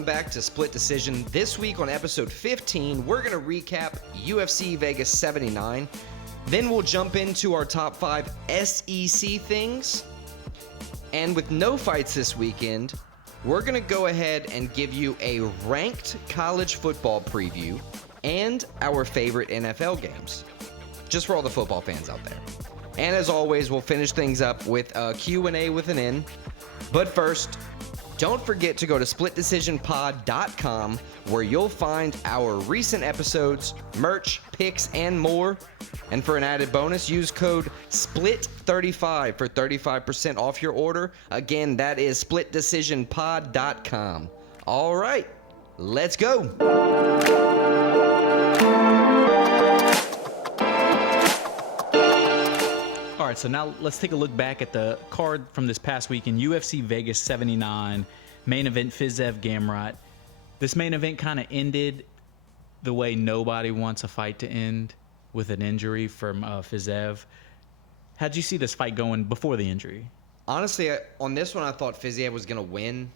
welcome back to Split Decision. This week on episode 15, we're going to recap UFC Vegas 79. Then we'll jump into our top 5 SEC things. And with no fights this weekend, we're going to go ahead and give you a ranked college football preview and our favorite NFL games. Just for all the football fans out there. And as always, we'll finish things up with a Q&A with an N. But first, don't forget to go to splitdecisionpod.com where you'll find our recent episodes, merch, picks, and more. And for an added bonus, use code SPLIT35 for 35% off your order. Again, that is splitdecisionpod.com. All right, let's go. All right, so now let's take a look back at the card from this past weekend, UFC Vegas 79, main event Fiziev Gamrot. This main event kind of ended the way nobody wants a fight to end, with an injury from Fiziev. How'd you see this fight going before the injury? Honestly, on this one, I thought Fiziev was going to win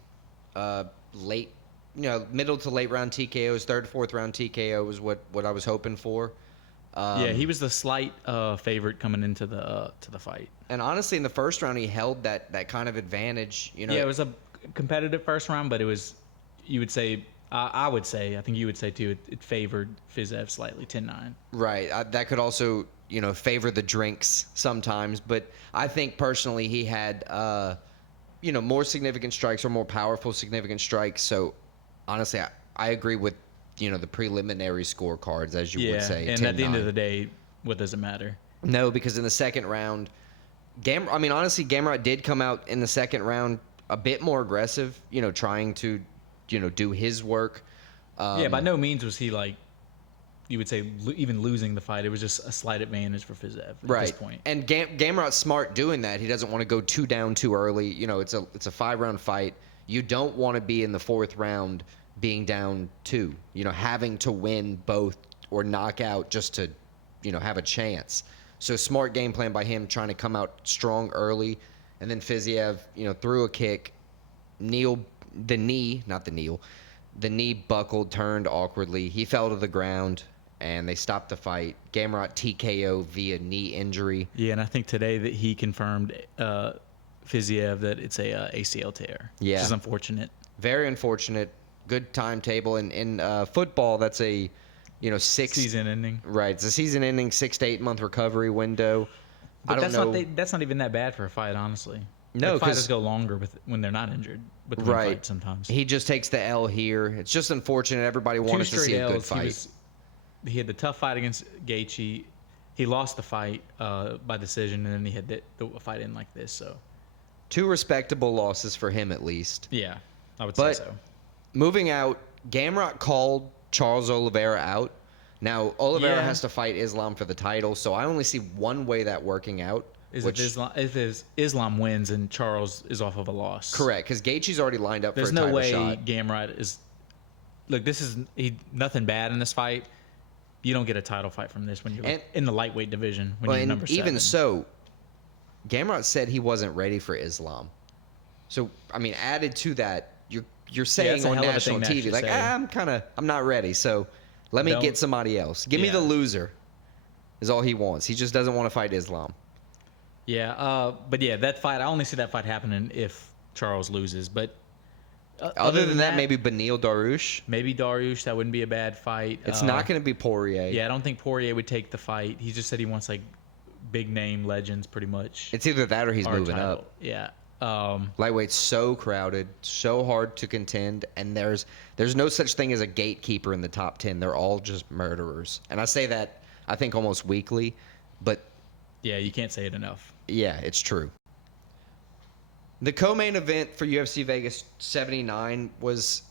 late, middle to late round TKOs, third, fourth round TKO was what I was hoping for. Yeah, he was the slight favorite coming into the fight. And honestly, in the first round, he held that kind of advantage. Yeah, it was a competitive first round, but it was, you would say, I would say, I think you would say too, it favored Fiziev slightly, 10-9. Right. That could also, favor the drinks sometimes. But I think personally he had, more significant strikes or more powerful significant strikes. So honestly, I agree with, the preliminary scorecards, as you would say. And 10-9. at the end of the day, what does it matter? No, because in the second round, Gamrot did come out in the second round a bit more aggressive, trying to, do his work. By no means was he you would say, even losing the fight. It was just a slight advantage for Fiziev at this point. And Gamrot's smart doing that. He doesn't want to go too down too early. It's a 5-round fight. You don't want to be in the fourth round being down 2, having to win both or knock out just to, have a chance. So smart game plan by him, trying to come out strong early. And then Fiziev, threw a kick. The knee buckled, turned awkwardly. He fell to the ground, and they stopped the fight. Gamrot TKO via knee injury. Yeah, and I think today that he confirmed Fiziev that it's a ACL tear, which is unfortunate. Very unfortunate. Good timetable. In football, that's a season ending. Right, it's a season ending 6 to 8 month recovery window. But that's not even that bad for a fight, honestly. No, fighters go longer when they're not injured. Between fights sometimes. He just takes the L here. It's just unfortunate. Everybody wanted to see a good fight. He had the tough fight against Gaethje. He lost the fight by decision, and then he had the fight in like this. So 2 respectable losses for him, at least. Yeah, I would say so. Moving out, Gamrot called Charles Oliveira out. Now, Oliveira has to fight Islam for the title, so I only see one way that working out. If Islam wins and Charles is off of a loss. Correct, because Gaethje's already lined up for a title shot. There's no way Gamrot is... Look, this is nothing bad in this fight. You don't get a title fight from this when you're in the lightweight division, when you're number 7. Even so, Gamrot said he wasn't ready for Islam. So, added to that, you're saying on national TV, like, I'm not ready, so let me get somebody else. Give me the loser, is all he wants. He just doesn't want to fight Islam. Yeah, but that fight, I only see that fight happening if Charles loses. But other than that, maybe Beneil Dariush. Maybe Dariush, that wouldn't be a bad fight. It's not going to be Poirier. Yeah, I don't think Poirier would take the fight. He just said he wants big name legends, pretty much. It's either that or he's moving up. Yeah. Lightweight's so crowded, so hard to contend, and there's no such thing as a gatekeeper in the top 10. They're all just murderers. And I say that, I think, almost weekly, but... Yeah, you can't say it enough. Yeah, it's true. The co-main event for UFC Vegas 79 was,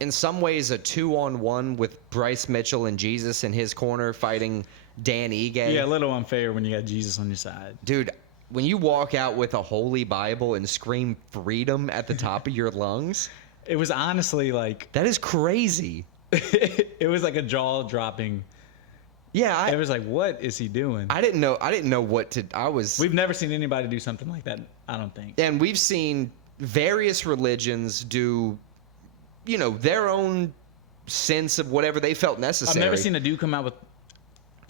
in some ways, a 2-on-1 with Bryce Mitchell and Jesus in his corner fighting Dan Ige. Yeah, a little unfair when you got Jesus on your side. Dude, when you walk out with a holy Bible and scream freedom at the top of your lungs... It was honestly that is crazy. It was like a jaw-dropping... Yeah, it was like, what is he doing? I didn't know what to... We've never seen anybody do something like that, I don't think. And we've seen various religions do, their own sense of whatever they felt necessary. I've never seen a dude come out with,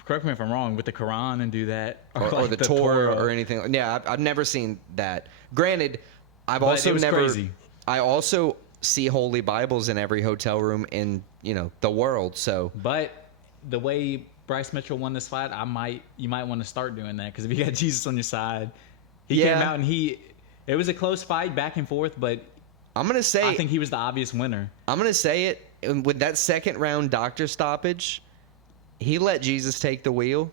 correct me if I'm wrong, with the Quran and do that. or the Torah or anything. Yeah, I've never seen that. Granted, I've also never. Crazy. I also see holy Bibles in every hotel room in the world. So, but the way Bryce Mitchell won this fight, you might want to start doing that, because if you got Jesus on your side, he came out and it was a close fight, back and forth, but I think he was the obvious winner. I'm gonna say it. With that second round doctor stoppage, he let Jesus take the wheel.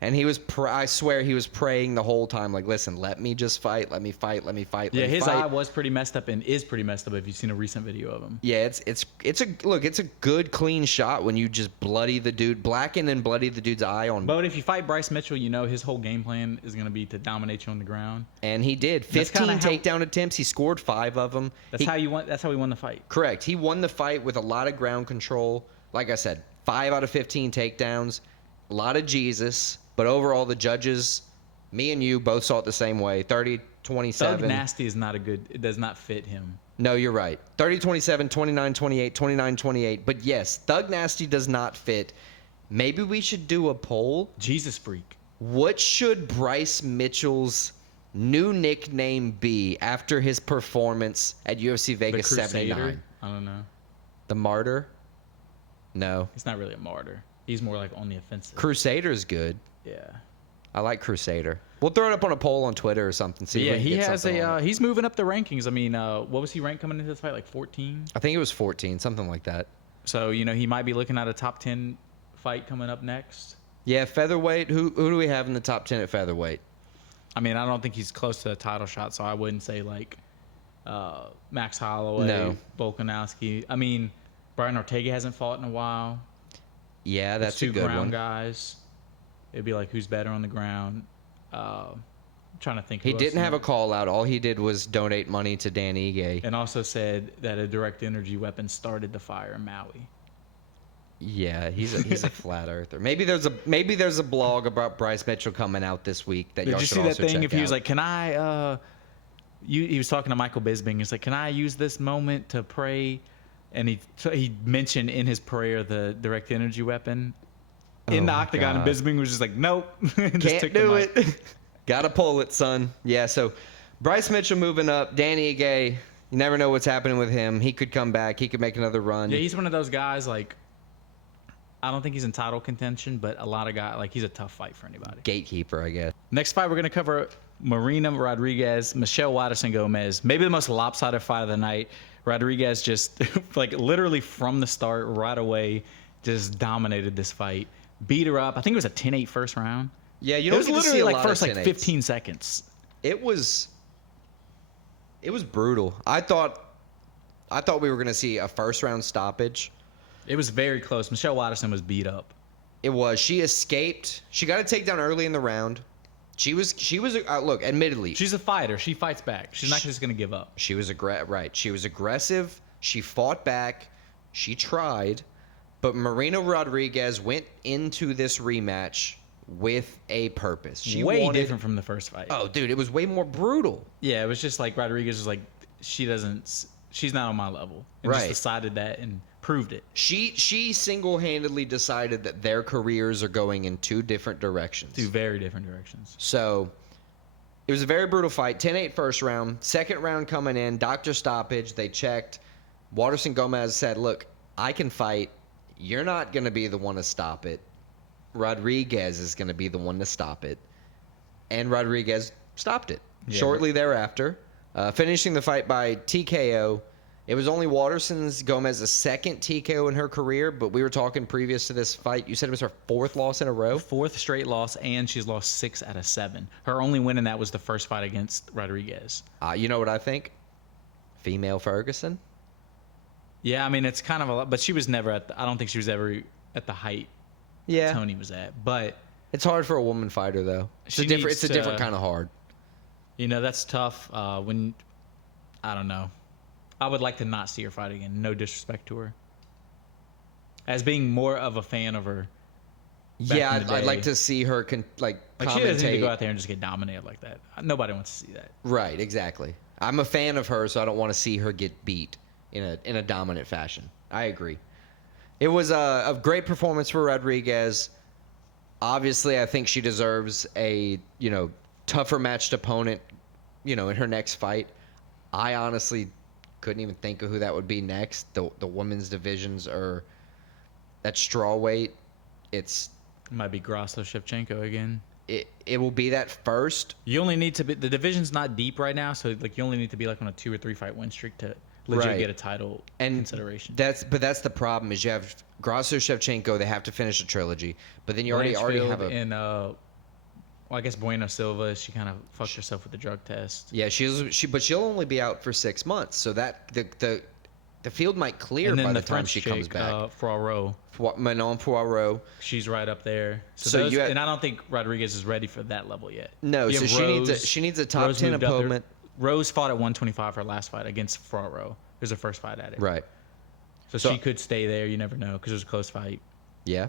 And he was, I swear, he was praying the whole time. Like, listen, let me just fight. Let me fight. Let me fight. Yeah, his eye was pretty messed up and is pretty messed up if you've seen a recent video of him. Yeah, it's a good, clean shot when you just blacken and bloody the dude's eye on. But if you fight Bryce Mitchell, his whole game plan is going to be to dominate you on the ground. And he did. 15 takedown attempts. He scored 5 of them. That's how he won the fight. Correct. He won the fight with a lot of ground control. Like I said, 5 out of 15 takedowns. A lot of Jesus. But overall, the judges, me and you, both saw it the same way. 30-27. Thug Nasty is not it does not fit him. No, you're right. 30-27, 29-28, 29-28. But yes, Thug Nasty does not fit. Maybe we should do a poll. Jesus Freak. What should Bryce Mitchell's new nickname be after his performance at UFC Vegas 79? I don't know. The Martyr? No. He's not really a martyr. He's more like on the offensive. Crusader's good. Yeah. I like Crusader. We'll throw it up on a poll on Twitter or something. He's moving up the rankings. I mean, what was he ranked coming into this fight? Like 14? I think it was 14, something like that. So, he might be looking at a top 10 fight coming up next. Yeah, featherweight. Who do we have in the top 10 at featherweight? I mean, I don't think he's close to a title shot, so I wouldn't say like Max Holloway, Volkanovski. I mean, Brian Ortega hasn't fought in a while. Yeah, that's a good one. 2 ground guys. It'd be like, who's better on the ground? I'm trying to think. He didn't have a call out. All he did was donate money to Dan Ige. And also said that a direct energy weapon started the fire in Maui. Yeah, he's a flat earther. Maybe there's a blog about Bryce Mitchell coming out this week that y'all should also check out. Did you see that thing? If he was like, can I? He was talking to Michael Bisping. He's like, can I use this moment to pray? And he mentioned in his prayer the direct energy weapon in the octagon, and Bisping was just like, nope. Can't do it. Gotta pull it, son. Yeah, so Bryce Mitchell moving up. Danny Ige, you never know what's happening with him. He could come back. He could make another run. Yeah, he's one of those guys, like, I don't think he's in title contention, but a lot of guys, like, he's a tough fight for anybody. Gatekeeper, I guess. Next fight, we're going to cover Marina Rodriguez, Michelle Waterson Gomez. Maybe the most lopsided fight of the night. Rodriguez just, like, literally from the start, right away, just dominated this fight. Beat her up. I think it was a 10-8 first round. Yeah, you don't get to see a lot. It was literally like first, like, 15 seconds. It was brutal. I thought we were going to see a first round stoppage. It was very close. Michelle Waterson was beat up. It was. She escaped. She got a takedown early in the round. She was look, admittedly, she's a fighter. She fights back. She's not just going to give up. She was right. She was aggressive. She fought back. She tried. But Marina Rodriguez went into this rematch with a purpose. She way different from the first fight. Oh, dude, it was way more brutal. Yeah, it was just like Rodriguez was like, she's not on my level. And just decided that and proved it. She single-handedly decided that their careers are going in 2 different directions. 2 very different directions. So it was a very brutal fight. 10-8 first round. Second round coming in. Doctor stoppage. They checked. Waterson Gomez said, look, I can fight. You're not going to be the one to stop it. Rodriguez is going to be the one to stop it. And Rodriguez stopped it shortly thereafter, finishing the fight by TKO. It was only Waterson's Gomez's second TKO in her career, but we were talking previous to this fight. You said it was her 4th loss in a row? 4th straight loss, and she's lost 6 out of 7. Her only win in that was the first fight against Rodriguez. You know what I think? Female Ferguson? Yeah, I mean, it's kind of a lot, but she was never I don't think she was ever at the height Tony was at. But it's hard for a woman fighter, though. It's a different kind of hard. That's tough. I don't know. I would like to not see her fight again. No disrespect to her. As being more of a fan of her. Yeah, I'd like to see her commentate. She doesn't need to go out there and just get dominated like that. Nobody wants to see that. Right, exactly. I'm a fan of her, so I don't want to see her get beat. in a dominant fashion. I agree. It was a great performance for Rodriguez. Obviously, I think she deserves a tougher matched opponent, in her next fight. I honestly couldn't even think of who that would be next. The women's divisions are at strawweight. It might be Grasso Shevchenko again. It will be that first. You only need to be, the division's not deep right now, so like you only need to be like on a 2 or 3 fight win streak to legit get a title consideration. That's the problem is you have Grasso Shevchenko. They have to finish a trilogy, but then you already have a. And I guess Bueno Silva. She kind of fucked herself with the drug test. Yeah, but she'll only be out for 6 months, so that the field might clear by the time she comes back. Manon Poirot. She's right up there. And I don't think Rodriguez is ready for that level yet. No, so she needs a top 10 opponent. Rose fought at 125 her last fight against Poirot. It was her first fight at it. Right. So she could stay there. You never know because it was a close fight. Yeah.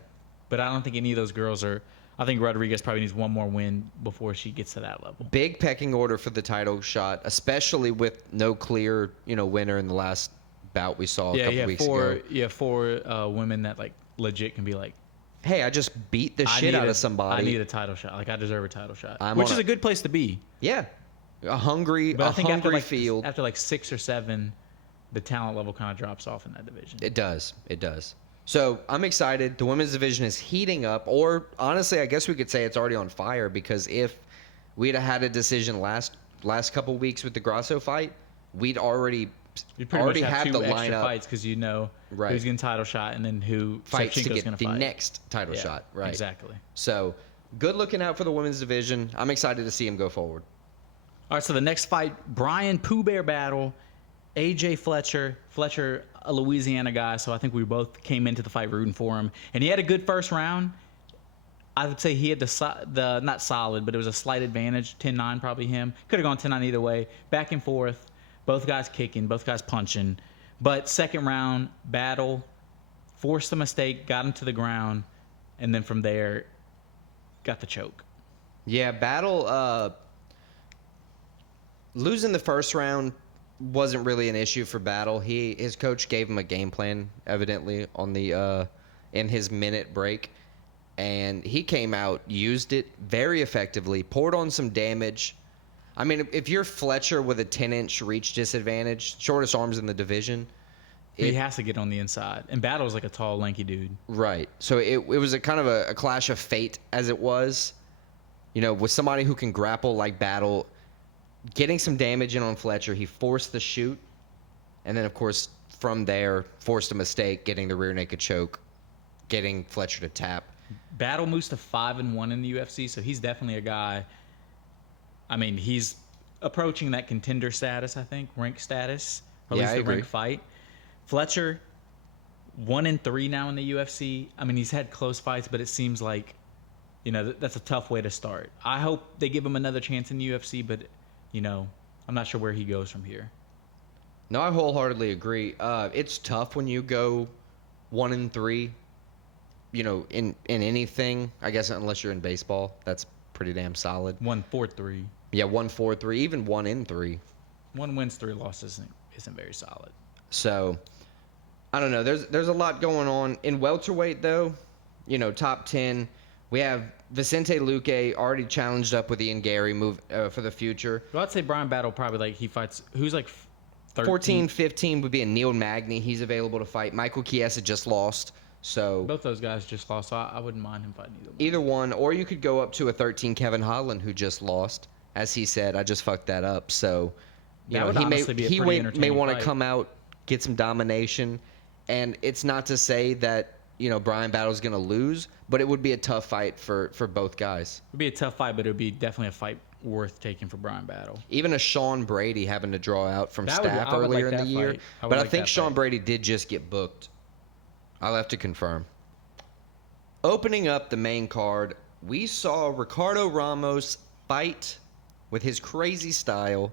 But I don't think any of those girls are. I think Rodriguez probably needs one more win before she gets to that level. Big pecking order for the title shot, especially with no clear, winner in the last bout we saw a couple weeks ago. Yeah, 4 women that like legit can be like, hey, I just beat the shit out of somebody. I need a title shot. Like I deserve a title shot, which is a good place to be. Yeah, a hungry field. After like 6 or 7, the talent level kind of drops off in that division. It does. So I'm excited. The women's division is heating up, or honestly, I guess we could say it's already on fire because if we'd have had a decision last couple weeks with the Grasso fight, we'd already have 2 the extra lineup fights because who's getting title shot and then who fights to Shevchenko's get the next title shot. Right. Exactly. So good looking out for the women's division. I'm excited to see him go forward. All right, so the next fight, Brian Pooh Bear battle, AJ Fletcher. Fletcher, a Louisiana guy, so I think we both came into the fight rooting for him. And he had a good first round. I would say he had the not solid, but it was a slight advantage. 10-9 probably him. Could have gone 10-9 either way. Back and forth. Both guys kicking, both guys punching. But second round, battle, forced a mistake, got him to the ground, and then from there, got the choke. Yeah, battle, losing the first round wasn't really an issue for Battle. His coach gave him a game plan, evidently, on the in his minute break, and he came out, used it very effectively, poured on some damage. I mean, if you're Fletcher with a 10-inch reach disadvantage, shortest arms in the division, he has to get on the inside. And Battle's like a tall, lanky dude. Right. So it was a kind of a clash of fate, as it was. With somebody who can grapple like Battle. Getting some damage in on Fletcher, he forced the shoot, and then, of course, from there, forced a mistake, getting the rear naked choke, getting Fletcher to tap. Battle moves to 5-1 in the UFC, so he's definitely a guy. I mean, he's approaching that contender status, I think, rank status, or at least the rank fight. Fletcher, 1-3 now in the UFC. I mean, he's had close fights, but it seems like, that's a tough way to start. I hope they give him another chance in the UFC, but I'm not sure where he goes from here. No, I wholeheartedly agree. It's tough when you go 1-3, in anything. I guess unless you're in baseball, that's pretty damn solid. 1-4-3. Yeah, 1-4-3, even 1-3. 1 wins, 3 losses isn't very solid. So, I don't know. There's a lot going on in welterweight though. Top 10. We have Vicente Luque already challenged up with Ian Gary for the future. Well, I'd say Brian Battle probably he fights. Who's 13? 14, 15 would be a Neil Magny. He's available to fight. Michael Chiesa just lost. So both those guys just lost. So I wouldn't mind him fighting either one. Or you could go up to a 13 Kevin Holland who just lost. As he said, I just fucked that up. So he may want to come out, get some domination. And it's not to say that Brian Battle's going to lose, but it would be a tough fight for both guys. It would be a tough fight, but it would be definitely a fight worth taking for Brian Battle. Even a Sean Brady having to draw out from staff earlier in the year. But I think Sean Brady did just get booked. I'll have to confirm. Opening up the main card, we saw Ricardo Ramos fight with his crazy style,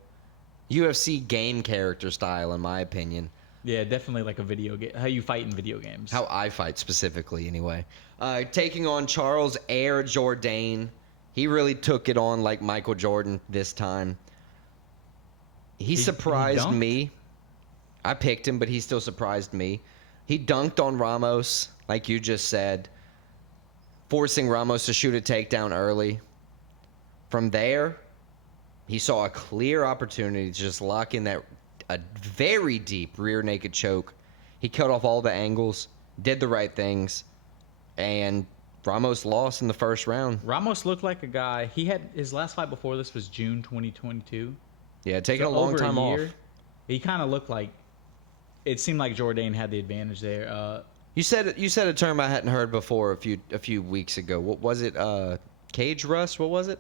UFC game character style, in my opinion. Yeah, definitely like a video game. How you fight in video games. How I fight specifically, anyway. Taking on Charles Air Jourdain. He really took it on like Michael Jordan this time. He surprised me. I picked him, but he still surprised me. He dunked on Ramos, like you just said, forcing Ramos to shoot a takedown early. From there, he saw a clear opportunity to just lock in a very deep rear naked choke. He cut off all the angles, did the right things, and Ramos lost in the first round. Ramos looked like a guy. He had his last fight before this was June 2022. Yeah, taking a long time off. He kind of looked like it seemed like Jourdain had the advantage there. You said a term I hadn't heard before a few weeks ago. What was it? Cage rust? What was it?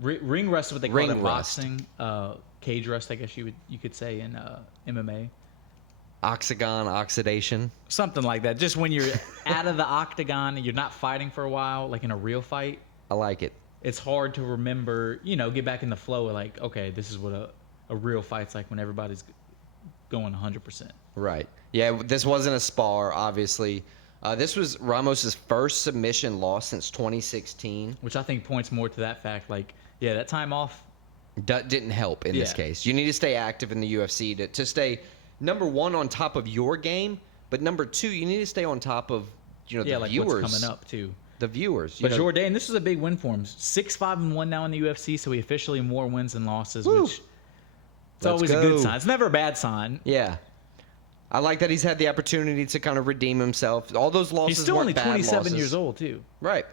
Ring rust, what they call it in rust. boxing. Cage rust, I guess you could say in MMA. Octagon oxidation. Something like that. Just when you're out of the octagon and you're not fighting for a while, like in a real fight. I like it. It's hard to remember, get back in the flow of like, okay, this is what a real fight's like when everybody's going 100%. Right. Yeah, this wasn't a spar, obviously. This was Ramos's first submission loss since 2016. Which I think points more to that fact. Like, yeah, that time off didn't help in this case. You need to stay active in the UFC to stay, number one, on top of your game, but number two, you need to stay on top of the like viewers. What's coming up, too. The viewers. But Jourdain, this was a big win for him. 6-5-1 now in the UFC, so he officially more wins than losses, which it's always a good sign. It's never a bad sign. Yeah. I like that he's had the opportunity to kind of redeem himself. All those losses He's still only weren't bad 27 losses. years old, too. Right.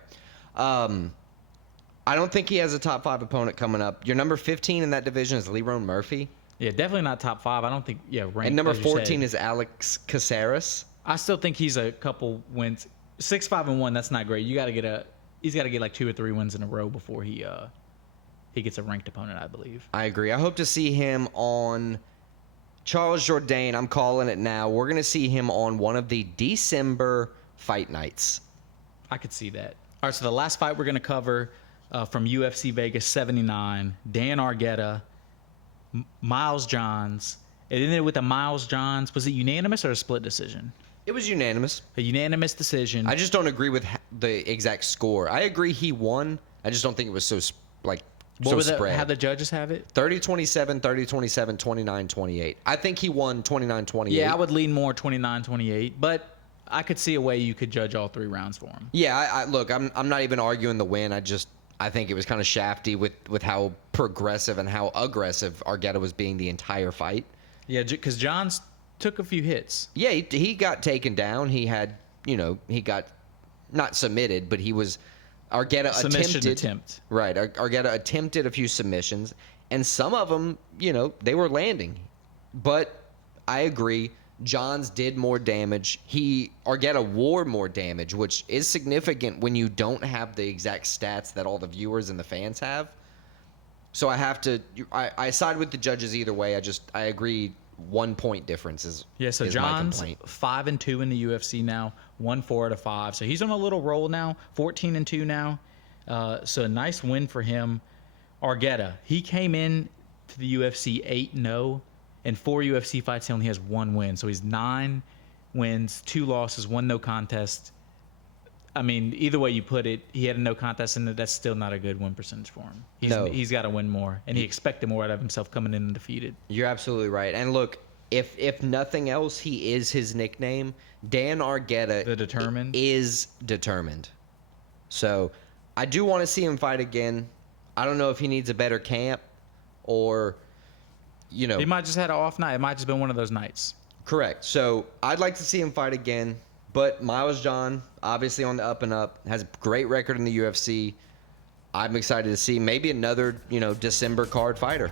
I don't think he has a top 5 opponent coming up. Your number 15 in that division is Lerone Murphy. Yeah, definitely not top 5. I don't think, ranked. And number 14 is Alex Caceres. I still think he's a couple wins. 6-5-1, that's not great. He's got to get like 2 or 3 wins in a row before he gets a ranked opponent, I believe. I agree. I hope to see him on Charles Jourdain. I'm calling it now. We're going to see him on one of the December fight nights. I could see that. All right, so the last fight we're going to cover from UFC Vegas 79, Dan Argueta, Miles Johns. It ended with a Miles Johns. Was it unanimous or a split decision? It was unanimous. A unanimous decision. I just don't agree with the exact score. I agree he won. I just don't think it was so spread. How the judges have it? 30-27, 30-27, 29-28. I think he won 29-28. Yeah, I would lean more 29-28, but I could see a way you could judge all 3 rounds for him. Yeah, look, I'm not even arguing the win. I think it was kind of shafty with how progressive and how aggressive Argueta was being the entire fight. Yeah, because Johns took a few hits. Yeah, he got taken down. He had, he got not submitted, but he was Argueta attempted. Right, Argueta attempted a few submissions, and some of them, they were landing. But I agree, Johns did more damage. Argueta wore more damage, which is significant when you don't have the exact stats that all the viewers and the fans have. So I side with the judges either way. I agree 1 point difference is so Johns 5-2 in the UFC now, 1-4 out of 5. So he's on a little roll now, 14-2 now. So a nice win for him. Argueta, he came in to the UFC 8-0. In 4 UFC fights, he only has 1 win. So he's 9 wins, 2 losses, 1 no contest. I mean, either way you put it, he had a no contest, and that's still not a good win percentage for him. He's got to win more, and he expected more out of himself coming in undefeated. You're absolutely right. And look, if nothing else, he is his nickname. Dan Argueta is determined. So I do want to see him fight again. I don't know if he needs a better camp or, He might just had an off night. It might just been one of those nights. Correct. So I'd like to see him fight again. But Miles John, obviously on the up and up, has a great record in the UFC. I'm excited to see maybe another, December card fighter.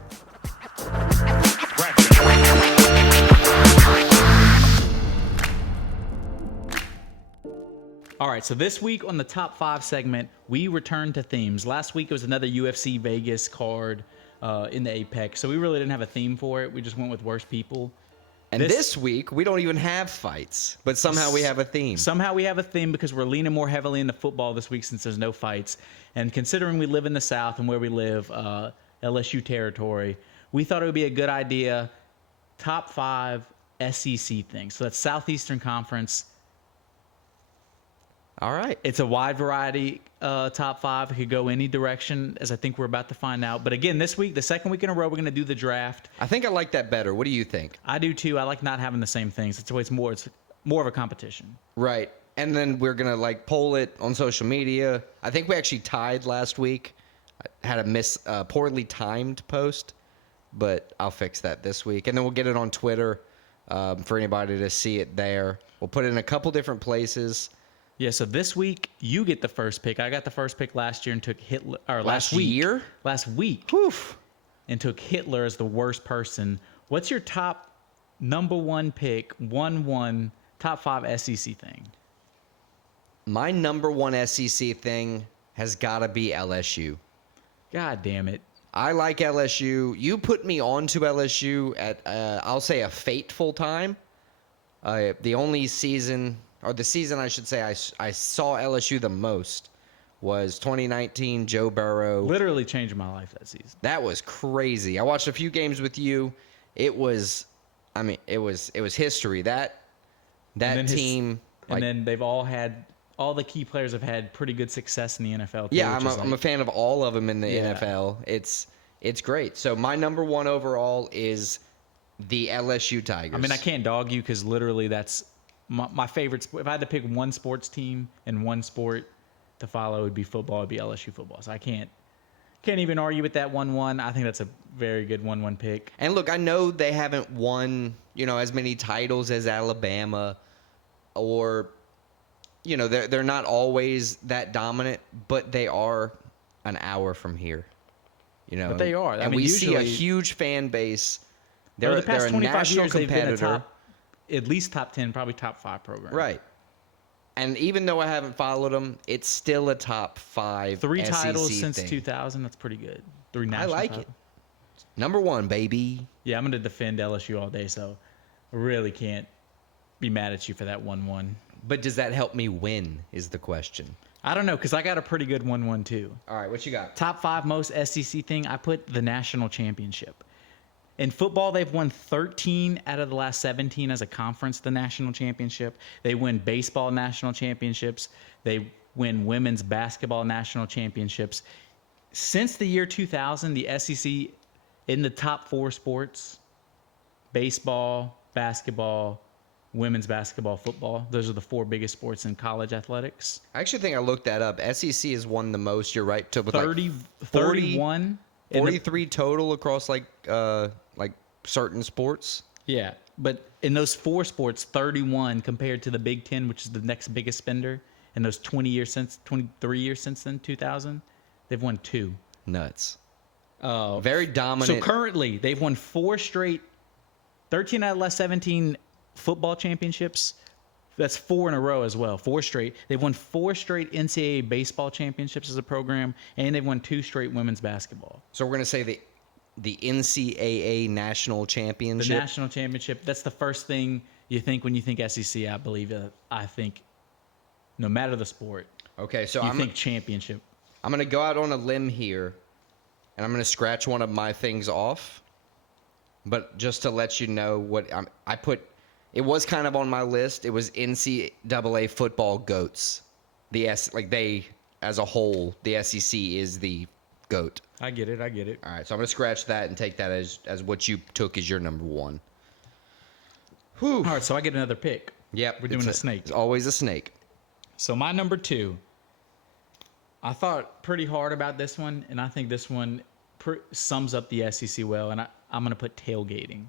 All right, so this week on the Top 5 segment, we return to themes. Last week it was another UFC Vegas card in the Apex, so we really didn't have a theme for it. We just went with worst people. And this week, we don't even have fights, but somehow we have a theme. Somehow we have a theme because we're leaning more heavily into football this week since there's no fights. And considering we live in the South and where we live, LSU territory, we thought it would be a good idea, top 5 SEC things. So that's Southeastern Conference. All right. It's a wide variety top 5. It could go any direction, as I think we're about to find out. But again, this week, the second week in a row, we're going to do the draft. I think I like that better. What do you think? I do too. I like not having the same things. It's more of a competition. Right. And then we're going to poll it on social media. I think we actually tied last week. I had a poorly timed post, but I'll fix that this week. And then we'll get it on Twitter for anybody to see it there. We'll put it in a couple different places. Yeah, so this week you get the first pick. I got the first pick last year and took Hitler. Or Last week. Oof. And took Hitler as the worst person. What's your top number 1 pick, 1-1, top 5 SEC thing? My number 1 SEC thing has got to be LSU. God damn it. I like LSU. You put me on to LSU at, I'll say, a fateful time. The only season, or the season I should say, I saw LSU the most was 2019, Joe Burrow. Literally changed my life that season. That was crazy. I watched a few games with you. It was history. That team. And then they've all the key players have had pretty good success in the NFL too. Yeah, I'm a fan of all of them in the NFL. It's great. So my number 1 overall is the LSU Tigers. I mean, I can't dog you because literally that's my favorite sport. If I had to pick one sports team and one sport to follow, it would be football. It would be LSU football. So I can't even argue with that 1-1. I think that's a very good 1-1 pick. And look, I know they haven't won, as many titles as Alabama, or they're not always that dominant, but they are an hour from here. But they are. And we see a huge fan base. They're the past a 25 national years, competitor. they've been at least top 10, probably top 5 program. Right. And even though I haven't followed them, it's still a top 5 3 SEC titles since thing. 2000. That's pretty good. 3 national I like titles. it. Number 1, baby. Yeah, I'm going to defend LSU all day, so I really can't be mad at you for that 1-1. But does that help me win is the question. I don't know, because I got a pretty good 1-1 too. All right, what you got? Top 5 most SEC thing, I put the national championship. In football, they've won 13 out of the last 17 as a conference, the national championship. They win baseball national championships. They win women's basketball national championships. Since the year 2000, the SEC in the top 4 sports, baseball, basketball, women's basketball, football. Those are the 4 biggest sports in college athletics. I actually think I looked that up. SEC has won the most, you're right. To 31. 43 total across certain sports. Yeah, but in those 4 sports, 31 compared to the Big Ten, which is the next biggest spender, in those 23 years since then, 2000, they've won 2. Nuts. Very dominant. So currently, they've won 4 straight, 13 out of the last 17 football championships. That's 4 in a row as well. 4 straight. They've won 4 straight NCAA baseball championships as a program, and they've won 2 straight women's basketball. So we're going to say the NCAA national championship. The national championship. That's the first thing you think when you think SEC. I believe. I think, no matter the sport. Okay, so you think championship. I'm going to go out on a limb here, and I'm going to scratch one of my things off. But just to let you know what I put. It was kind of on my list. It was NCAA football GOATs. They as a whole, the SEC is the GOAT. I get it. All right, so I'm gonna scratch that and take that as what you took as your number 1. Whew. All right, so I get another pick. Yep, We're doing a snake. It's always a snake. So my number 2. I thought pretty hard about this one, and I think this one sums up the SEC well. And I'm gonna put tailgating.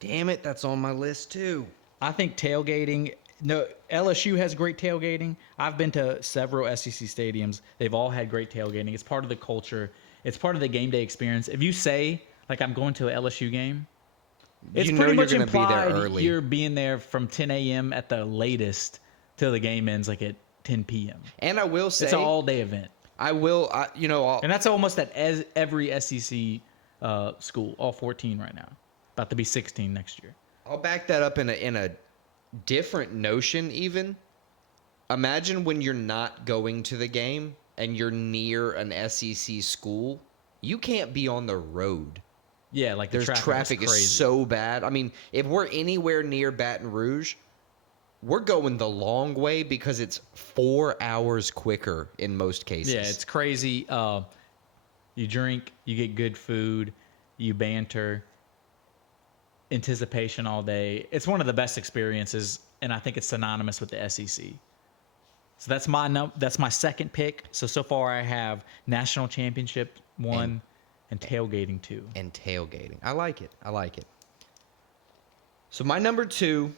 Damn it, that's on my list too. I think tailgating. No, LSU has great tailgating. I've been to several SEC stadiums. They've all had great tailgating. It's part of the culture. It's part of the game day experience. If you say, I'm going to an LSU game, it's pretty much implied you're being there from 10 a.m. at the latest till the game ends at 10 p.m. And I will say, it's an all-day event. And that's almost at every SEC school, all 14 right now. About to be 16 next year. I'll back that up in a different notion even. Imagine when you're not going to the game and you're near an SEC school. You can't be on the road. Yeah, there's traffic is so bad. I mean, if we're anywhere near Baton Rouge, we're going the long way because it's 4 hours quicker in most cases. Yeah, it's crazy. You drink, you get good food, you banter, anticipation all day. It's one of the best experiences, and I think it's synonymous with the SEC. So that's my second pick. So far I have national championship 1 and tailgating 2. And tailgating. I like it. So my number 2,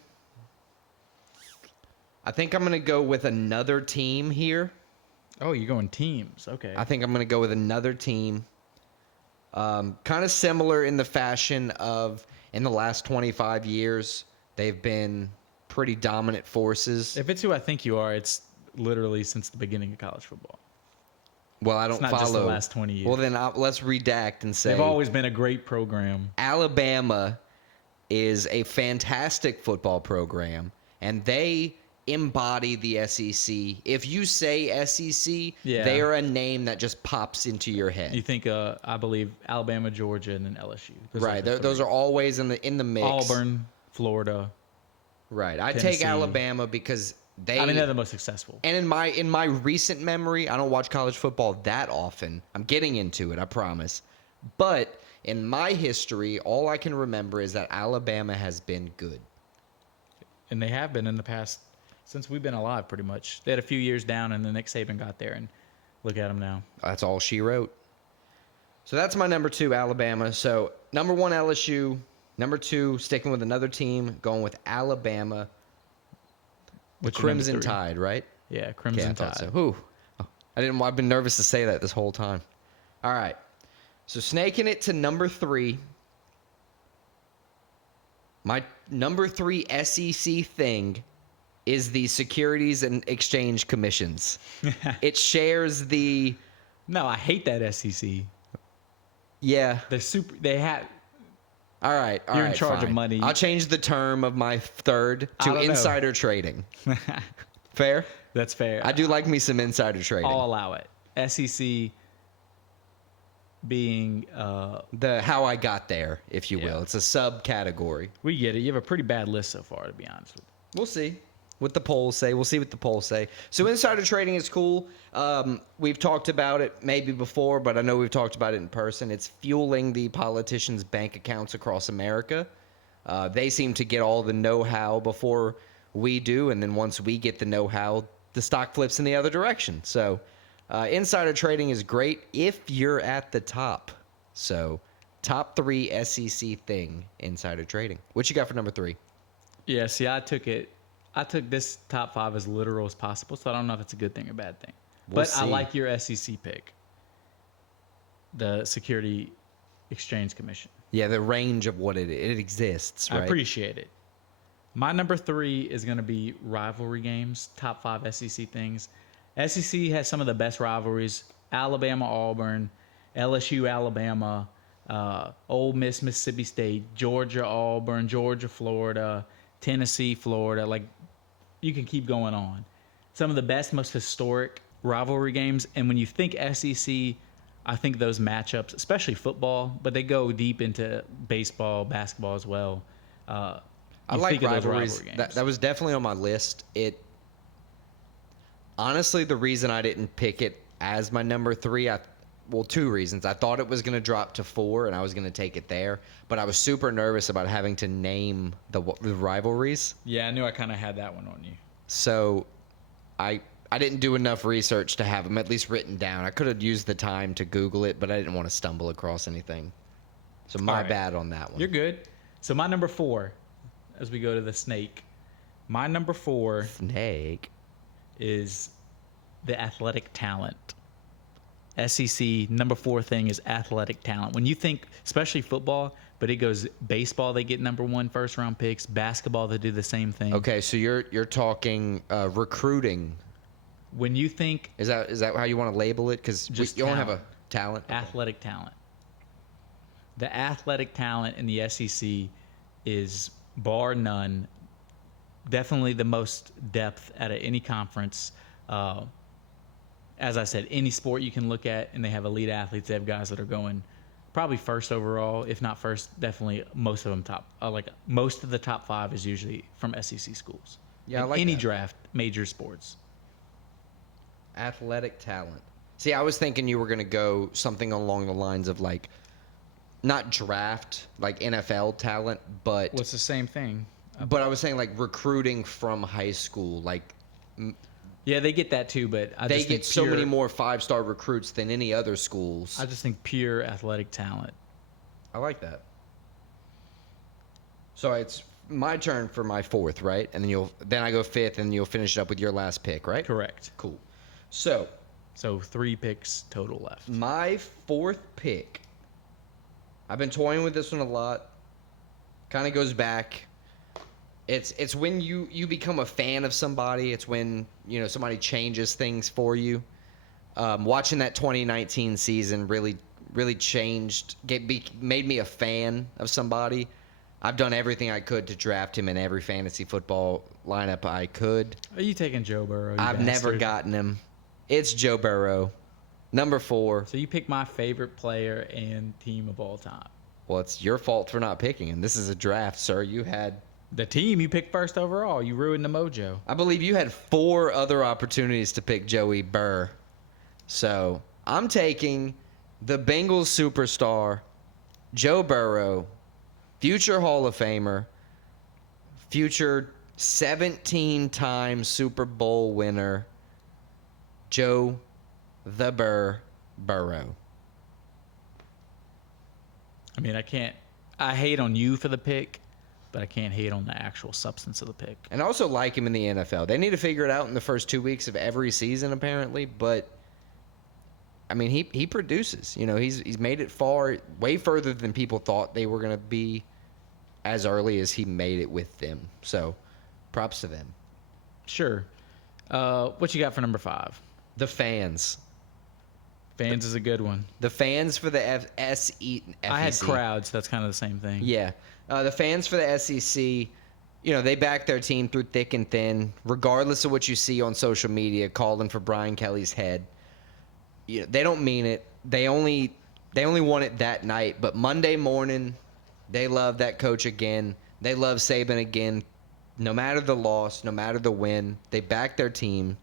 I think I'm going to go with another team here. Oh, you're going teams. Okay. I think I'm going to go with another team. Kind of similar in the fashion of in the last 25 years, they've been pretty dominant forces. If it's who I think you are, it's literally since the beginning of college football. Well, I don't not follow. just the last 20 years. Well, then let's redact and say They've always been a great program. Alabama is a fantastic football program, and they embody the SEC. If you say SEC, Yeah. they are a name that just pops into your head. You think, I believe, Alabama, Georgia, and then LSU. Right. Those are always in the mix. Auburn, Florida. Right. I Tennessee. take Alabama because they're the most successful. And in my recent memory, I don't watch college football that often. I'm getting into it, I promise. But in my history, all I can remember is that Alabama has been good. And they have been in the past, since we've been alive, pretty much. They had a few years down, and then Nick Saban got there, and look at them now. That's all she wrote. So that's my number 2, Alabama. So number 1, LSU. Number 2, sticking with another team, going with Alabama. The What's your number Crimson 3? Tide, right? Yeah, Crimson I thought Tide. so. Whew. I've been nervous to say that this whole time. All right. So snaking it to number 3. My number 3 SEC thing is the Securities and Exchange Commissions. It shares the... No, I hate that SEC. Yeah. They're super. They have. All right. You're in charge of money. I'll change the term of my third I to don't know. insider trading. Fair? That's fair. I do like me some insider trading. I'll allow it. SEC being The how I got there, if you Yeah. will. It's a subcategory. we get it. You have a pretty bad list so far, to be honest with you. We'll see what the polls say. We'll see what the polls say. So insider trading is cool. We've talked about it maybe before, but I know we've talked about it in person. It's fueling the politicians' bank accounts across America. They seem to get all the know-how before we do, and then once we get the know-how, the stock flips in the other direction. So insider trading is great if you're at the top. So top 3 SEC thing, insider trading. What you got for number 3? Yeah, see, I took this top 5 as literal as possible, so I don't know if it's a good thing or bad thing. We'll But I see. like your SEC pick, the Security Exchange Commission. Yeah, the range of what it exists, right? I appreciate it. My number 3 is going to be rivalry games, top 5 SEC things. SEC has some of the best rivalries: Alabama, Auburn, LSU, Alabama, Ole Miss, Mississippi State, Georgia, Auburn, Georgia, Florida, Tennessee, Florida. Like, you can keep going on. Some of the best, most historic rivalry games. And when you think SEC, I think those matchups, especially football, but they go deep into baseball, basketball as well. I You like think of those rivalries. rivalry games. That was definitely on my list. Honestly, the reason I didn't pick it as my number 3, 2 reasons. I thought it was going to drop to 4, and I was going to take it there. But I was super nervous about having to name the rivalries. Yeah, I knew I kind of had that one on you. So I didn't do enough research to have them at least written down. I could have used the time to Google it, but I didn't want to stumble across anything. So my All right. bad on that one. You're good. So my number 4, as we go to the snake, my number 4 Snake. is the athletic talent. SEC number 4 thing is athletic talent. When you think, especially football, but it goes baseball, they get number 1 first round picks. Basketball, they do the same thing. Okay, so you're talking recruiting. When you think Is that how you want to label it? Because Just you don't have a talent. talent. Athletic talent. The athletic talent in the SEC is bar none. Definitely the most depth out of any conference. As I said, any sport you can look at, and they have elite athletes. They have guys that are going probably first overall, if not first, definitely most of them top. Like most of the top 5 is usually from SEC schools. Yeah, I in like any that. draft, major sports. Athletic talent. See, I was thinking you were going to go something along the lines of like, not draft, like NFL talent, but Well, it's the same thing. I was saying like recruiting from high school. Like Yeah, they get that too, but I they just get think so pure, many more 5-star recruits than any other schools. I just think pure athletic talent. I like that. So it's my turn for my fourth, right? And then I go fifth, and you'll finish it up with your last pick, right? Correct. Cool. So So 3 picks total left. my fourth pick, I've been toying with this one a lot. Kind of goes back. It's when you become a fan of somebody. It's when somebody changes things for you. Watching that 2019 season really changed. Made me a fan of somebody. I've done everything I could to draft him in every fantasy football lineup I could. Are you taking Joe Burrow? You I've never bastard? gotten him. It's Joe Burrow, number 4. So you pick my favorite player and team of all time. Well, it's your fault for not picking him. This is a draft, sir. You had, The team you picked first overall. You ruined the mojo. I believe you had 4 other opportunities to pick Joey Burr. So I'm taking the Bengals superstar, Joe Burrow, future Hall of Famer, future 17-time Super Bowl winner, Joe the Burrow. I mean, I hate on you for the pick, but I can't hate on the actual substance of the pick. And I also like him in the NFL. They need to figure it out in the first 2 weeks of every season, apparently. But I mean, he produces. He's made it far, way further than people thought they were going to be, as early as he made it with them. So, props to them. Sure. What you got for number 5? The fans. Fans is a good one. The fans for the FEC. I had crowds. That's kind of the same thing. Yeah. The fans for the SEC, they back their team through thick and thin, regardless of what you see on social media calling for Brian Kelly's head. They don't mean it. They only want it that night. But Monday morning, they love that coach again. They love Saban again. No matter the loss, no matter the win, they back their team.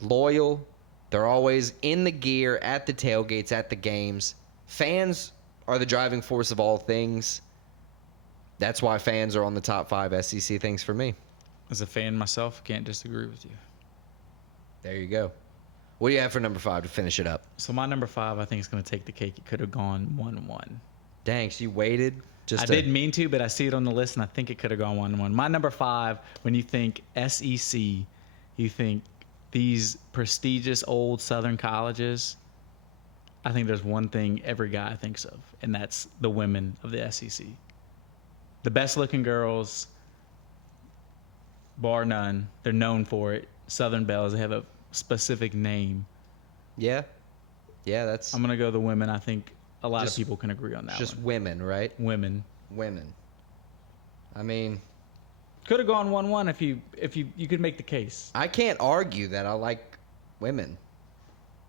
Loyal. They're always in the gear, at the tailgates, at the games. Fans are the driving force of all things. That's why fans are on the top 5 SEC things for me. As a fan myself, can't disagree with you. There you go. What do you have for number 5 to finish it up? So my number 5, I think, is going to take the cake. It could have gone 1-1. Dang, so you waited? I didn't mean to, but I see it on the list, and I think it could have gone 1-1. My number 5, when you think SEC, you think these prestigious old Southern colleges, I think there's one thing every guy thinks of, and that's the women of the SEC. The best-looking girls, bar none. They're known for it. Southern Belles, they have a specific name. Yeah. Yeah, that's I'm going to go the women. I think a lot of Just- people can agree on that just one. women, right? Women. Women. I mean, Could have gone 1-1 if you could make the case. I can't argue that I like women.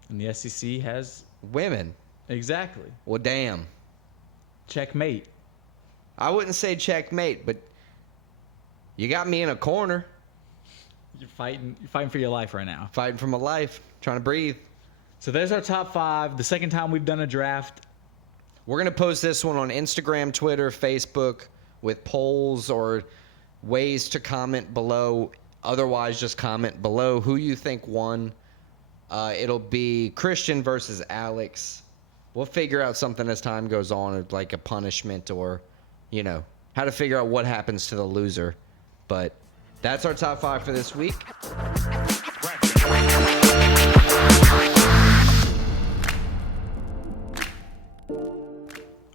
And the SEC has Women. exactly. Well, damn. Checkmate. I wouldn't say checkmate, but you got me in a corner, You're fighting for your life right now. fighting for my life, trying to breathe. So there's our top 5. The second time we've done a draft. We're going to post this one on Instagram, Twitter, Facebook with polls or ways to comment below. Otherwise, just comment below who you think won. It'll be Christian versus Alex. We'll figure out something as time goes on, like a punishment or, how to figure out what happens to the loser. But that's our top 5 for this week.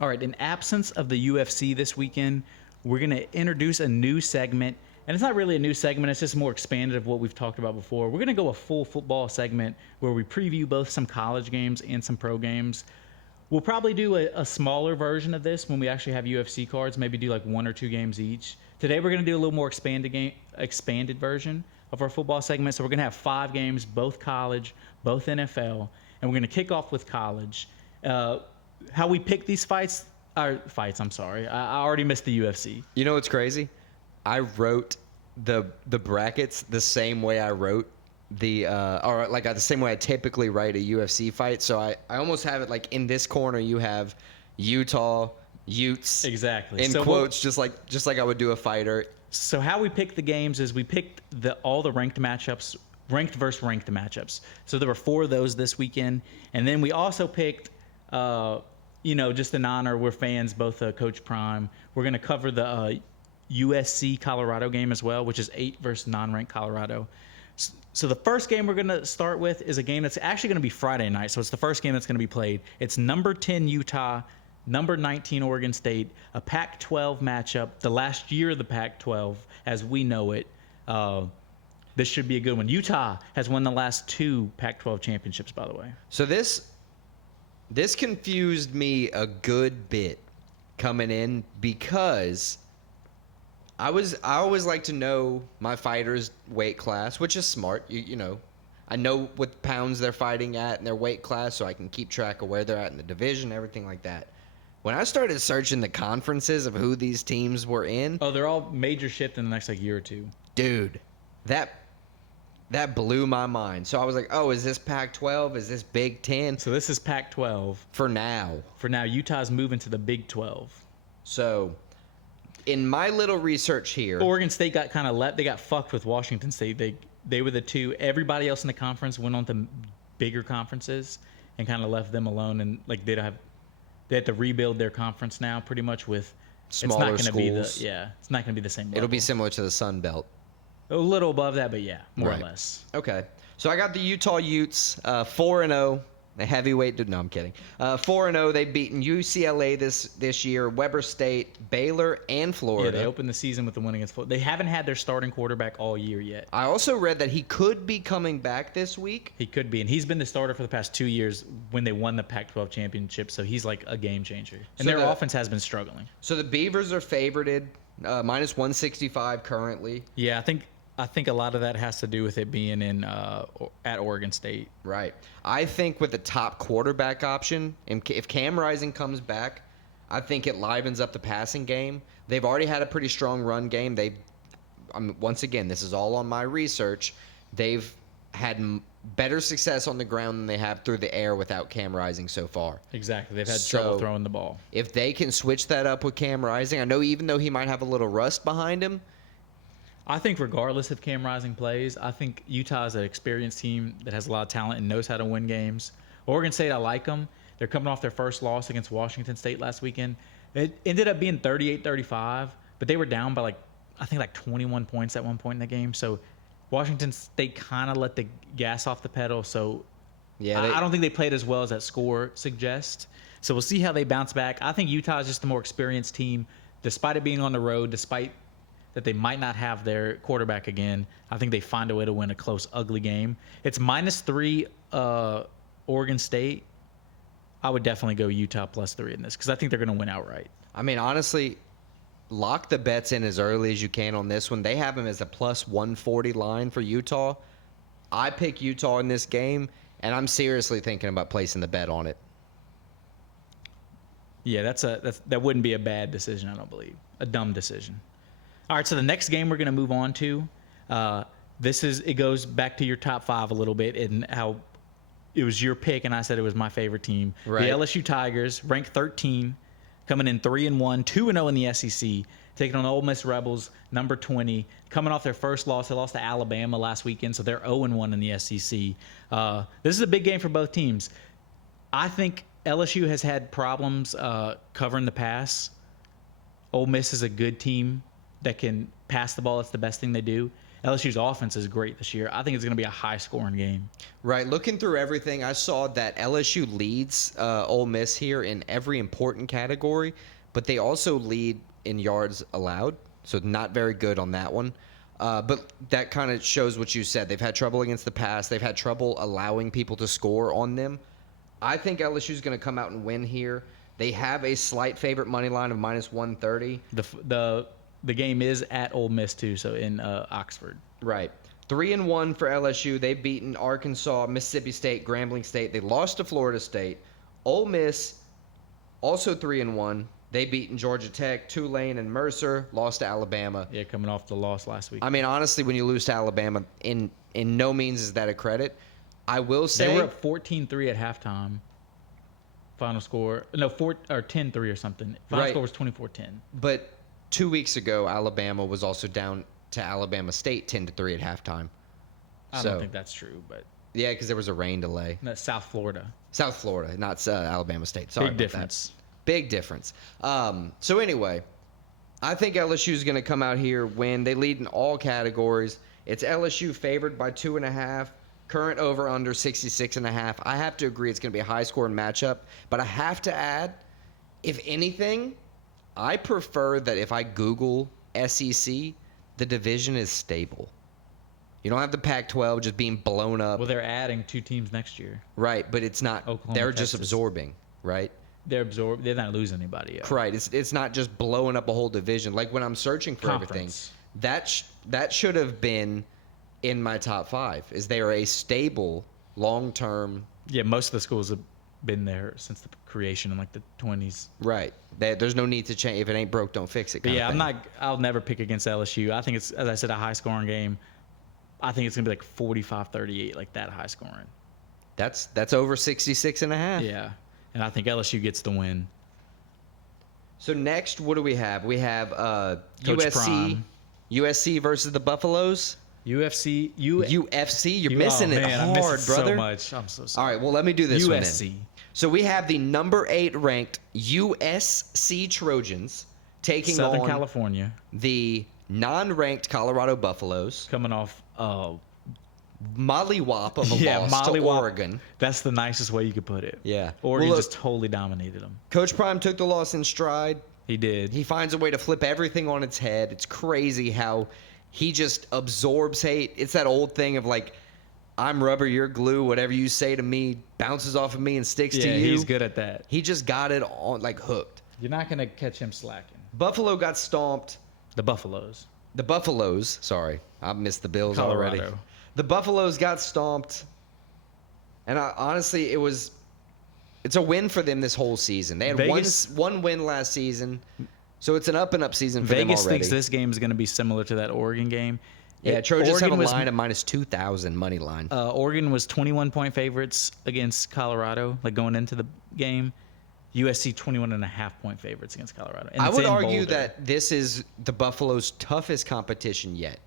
All right, in absence of the UFC this weekend, we're going to introduce a new segment. And it's not really a new segment, it's just more expanded of what we've talked about before. We're going to go a full football segment where we preview both some college games and some pro games. We'll probably do a smaller version of this when we actually have UFC cards, maybe do like 1 or 2 games each. Today we're going to do a little more expanded version of our football segment. So we're going to have 5 games, both college, both NFL, and we're going to kick off with college. How we pick these fights, I'm sorry. I already missed the UFC. You know what's crazy? I wrote the brackets the same way I wrote the same way I typically write a UFC fight. So I almost have it like in this corner you have Utah, Utes. Exactly. In So quotes, just like I would do a fighter. So how we picked the games is we picked all the ranked matchups, ranked versus ranked matchups. So there were 4 of those this weekend, and then we also picked, just in honor, we're fans, both Coach Prime. We're going to cover the USC Colorado game as well, which is 8 versus non-ranked Colorado. So the first game we're going to start with is a game that's actually going to be Friday night. So it's the first game that's going to be played. It's number 10 Utah, number 19 Oregon State, a Pac-12 matchup, the last year of the Pac-12 as we know it. This should be a good one. Utah has won the last 2 Pac-12 championships, by the way. So this confused me a good bit coming in because I always like to know my fighter's weight class, which is smart. You know, I know what pounds they're fighting at in their weight class, so I can keep track of where they're at in the division, everything like that. When I started searching the conferences of who these teams were in, they're all major shift in the next year or 2. Dude, that blew my mind. So I was like, oh, is this Pac-12? Is this Big Ten? So this is Pac-12 for now. For now, Utah's moving to the Big 12. So in my little research here, Oregon State got kind of they got fucked with Washington State. They were the 2. Everybody else in the conference went on to bigger conferences and kind of left them alone. And like they had to rebuild their conference now, pretty much with smaller it's not schools. It's not going to be the same level. It'll be similar to the Sun Belt. A little above that, but yeah, more Right. or less. Okay. So I got the Utah Utes 4-0. A heavyweight. No, I'm kidding. 4-0. They've beaten UCLA this year, Weber State, Baylor, and Florida. Yeah, they opened the season with the win against Florida. They haven't had their starting quarterback all year yet. I also read that he could be coming back this week. He could be, and he's been the starter for the past 2 years when they won the Pac-12 championship. So he's like a game changer, and So their offense has been struggling. So the Beavers are favorited, minus 165 currently. Yeah, I think a lot of that has to do with it being at Oregon State. Right. I think with the top quarterback option, if Cam Rising comes back, I think it livens up the passing game. They've already had a pretty strong run game. Once again, this is all on my research. They've had better success on the ground than they have through the air without Cam Rising so far. Exactly. They've had trouble throwing the ball. If they can switch that up with Cam Rising, I know even though he might have a little rust behind him, I think regardless if Cam Rising plays, I think Utah is an experienced team that has a lot of talent and knows how to win games. Oregon State, I like them. They're coming off their first loss against Washington State last weekend. It ended up being 38-35, but they were down by I think 21 points at one point in the game. So Washington State kind of let the gas off the pedal. So yeah, I don't think they played as well as that score suggests. So we'll see how they bounce back. I think Utah is just a more experienced team, despite it being on the road, despite that they might not have their quarterback again. I think they find a way to win a close, ugly game. It's -3 Oregon State. I would definitely go Utah +3 in this because I think they're going to win outright. I mean, honestly, lock the bets in as early as you can on this one. They have them as a +140 line for Utah. I pick Utah in this game, and I'm seriously thinking about placing the bet on it. Yeah, that wouldn't be a bad decision, I don't believe. A dumb decision. All right, so the next game we're going to move on to, it goes back to your top 5 a little bit and how it was your pick, and I said it was my favorite team. Right. The LSU Tigers, ranked 13, coming in 3-1, 2-0 in the SEC, taking on Ole Miss Rebels, number 20, coming off their first loss. They lost to Alabama last weekend, so they're 0-1 in the SEC. This is a big game for both teams. I think LSU has had problems covering the pass. Ole Miss is a good team that can pass the ball. That's the best thing they do. LSU's offense is great this year. I think it's going to be a high-scoring game. Right. Looking through everything, I saw that LSU leads Ole Miss here in every important category, but they also lead in yards allowed, so not very good on that one. But that kind of shows what you said. They've had trouble against the pass. They've had trouble allowing people to score on them. I think LSU's going to come out and win here. They have a slight favorite money line of -130. The game is at Ole Miss too, so in Oxford. Right. 3-1 for LSU. They've beaten Arkansas, Mississippi State, Grambling State. They lost to Florida State. Ole Miss also 3-1. They beaten Georgia Tech, Tulane, and Mercer. Lost to Alabama. Yeah, coming off the loss last week. I mean, honestly, when you lose to Alabama, in no means is that a credit. I will say they were up 14-3 at halftime. Final score, no, 10-3 or something. Final score was 24-10. But 2 weeks ago, Alabama was also down to Alabama State 10-3 at halftime. I don't think that's true, but yeah, because there was a rain delay. no, South Florida. South Florida, not Alabama State. Sorry, Big difference. Big difference. So anyway, I think LSU is going to come out here, win. They lead in all categories. It's LSU favored by 2.5. Current over under 66.5. I have to agree it's going to be a high scoring matchup, but I have to add, if anything, I prefer that if I Google SEC, the division is stable. You don't have the Pac-12 just being blown up. Well, they're adding 2 teams next year. Right, but it's not. Oklahoma, they're Texas. just absorbing, right? They're not losing anybody yet. Right. It's not just blowing up a whole division. Like when I'm searching for Conference. everything, that should have been in my top 5. Is they are a stable, long-term. Yeah, most of the schools have been there since the creation in like the 20s. Right. There's no need to change. If it ain't broke, don't fix it. But yeah, I'll never pick against LSU. I think it's, as I said, a high-scoring game. I think it's gonna be like 45-38, like that high scoring. That's over 66.5. Yeah, and I think LSU gets the win. So next, what do we have? We have Coach USC. Prime. USC versus the Buffaloes. UFC. UFC. You're missing it I'm hard, missing brother. So much. I'm so sorry. All right. Well, let me do this one then. USC. So we have the number 8 ranked USC Trojans taking Southern on California. the non-ranked Colorado Buffaloes. Coming off. Mollywop of a loss to Oregon. That's the nicest way you could put it. Yeah. Oregon Well, just totally dominated them. Coach Prime took the loss in stride. He did. He finds a way to flip everything on its head. It's crazy how he just absorbs hate. It's that old thing of like, I'm rubber, you're glue. Whatever you say to me bounces off of me and sticks to you. Yeah, he's good at that. He just got it on, like hooked. You're not going to catch him slacking. Buffalo got stomped. The Buffaloes. The Buffaloes, sorry. I missed the Bills already. Colorado. The Buffaloes got stomped. And honestly, it's a win for them this whole season. They had Vegas, one win last season. So it's an up and up season for them Vegas already. thinks this game is going to be similar to that Oregon game. Yeah, Trojans Oregon have a was, line of minus 2,000 money line. Oregon was 21-point favorites against Colorado, like going into the game. USC 21.5-point favorites against Colorado. And I it's would in argue Boulder. that this is the Buffalo's toughest competition yet.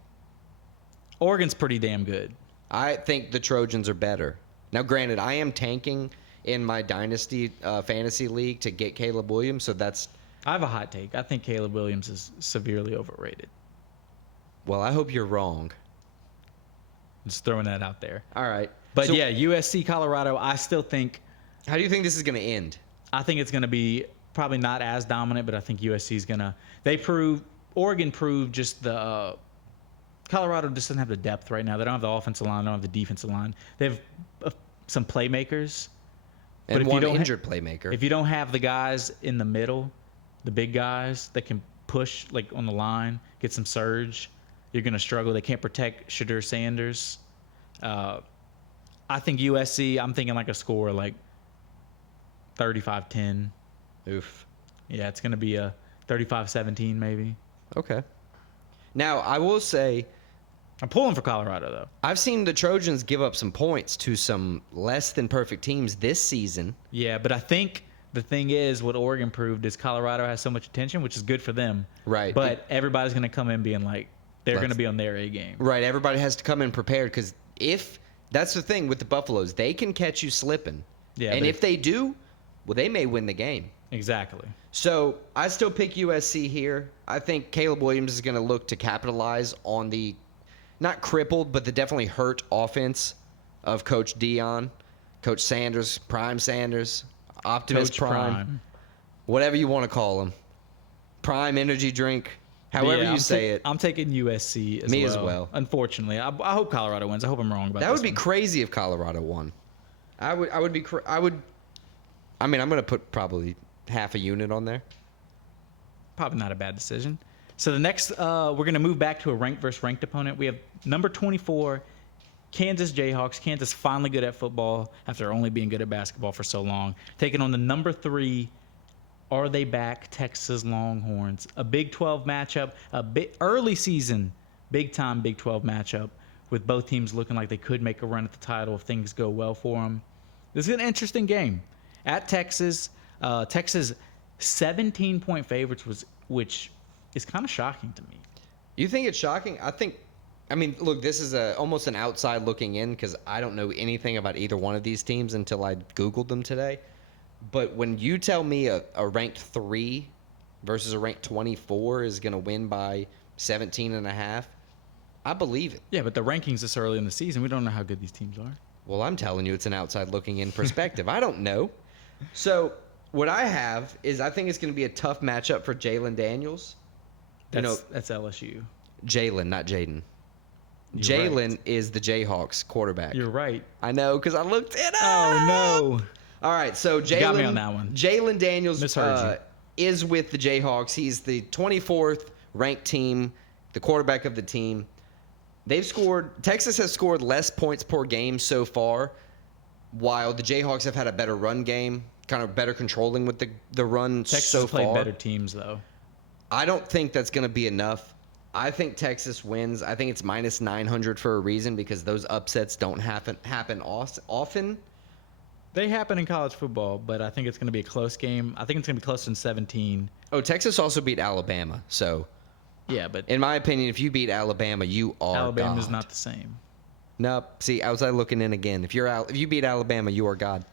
Oregon's pretty damn good. I think the Trojans are better. Now, granted, I am tanking in my Dynasty Fantasy League to get Caleb Williams, so that's... I have a hot take. I think Caleb Williams is severely overrated. Well, I hope you're wrong. Just throwing that out there. All right. But So yeah, USC, Colorado, I still think... how do you think this is going to end? I think it's going to be probably not as dominant, but I think USC is going to... Oregon proved just the... Colorado just doesn't have the depth right now. They don't have the offensive line. They don't have the defensive line. They have some playmakers. And if one you don't injured playmaker. If you don't have the guys in the middle, the big guys that can push like on the line, get some surge, you're going to struggle. They can't protect Shadur Sanders. I think USC, I'm thinking like a score like 35-10. Oof. Yeah, it's going to be a 35-17 maybe. Okay. Now, I will say... I'm pulling for Colorado, though. I've seen the Trojans give up some points to some less than perfect teams this season. Yeah, but I think the thing is what Oregon proved is Colorado has so much attention, which is good for them. Right. But everybody's going to come in being like, they're going to be on their A game. Right. Everybody has to come in prepared because that's the thing with the Buffaloes. They can catch you slipping. Yeah, and but if they do, well, they may win the game. Exactly. So I still pick USC here. I think Caleb Williams is going to look to capitalize on the not crippled, but the definitely hurt offense of Coach Dion, Coach Sanders, Prime Sanders, Optimus Coach Prime, whatever you want to call him. Prime energy drink, however you say it. I'm taking USC as well. Me as well. Unfortunately, I hope Colorado wins. I hope I'm wrong about That this would be one. crazy if Colorado won. I mean, I'm going to put probably half a unit on there. Probably not a bad decision. So the next, we're going to move back to a ranked versus ranked opponent. We have number 24, Kansas Jayhawks. Kansas finally good at football after only being good at basketball for so long. Taking on the number 3 Are they back? Texas Longhorns. A Big 12 matchup, a bit early season, big time Big 12 matchup with both teams looking like they could make a run at the title if things go well for them. This is an interesting game. At Texas, Texas 17-point favorites, which is kind of shocking to me. You think it's shocking? I mean, look, this is almost an outside looking in because I don't know anything about either one of these teams until I Googled them today. But when you tell me a ranked 3 versus a ranked 24 is going to win by 17.5, I believe it. Yeah, but the rankings this early in the season, we don't know how good these teams are. Well, I'm telling you, it's an outside looking in perspective. I don't know. So what I have is I think it's going to be a tough matchup for Jalen Daniels. That's LSU. Jalen, not Jaden. You're Jalen right. is the Jayhawks quarterback. You're right. I know because I looked it up. Oh, no. All right, so Jalen got me on that one. Jalen Daniels Misheard is with the Jayhawks. He's the 24th ranked team, the quarterback of the team. Texas has scored less points per game so far, while the Jayhawks have had a better run game, kind of better controlling with the run Texas so has played far. better teams, though. I don't think that's going to be enough. I think Texas wins. I think it's minus 900 for a reason because those upsets don't happen often. They happen in college football, but I think it's going to be a close game. I think it's going to be closer than 17. Oh, Texas also beat Alabama. So, Yeah, but in my opinion, if you beat Alabama, you are Alabama's God. not the same. Nope. See, outside looking in again. If you beat Alabama, you are God.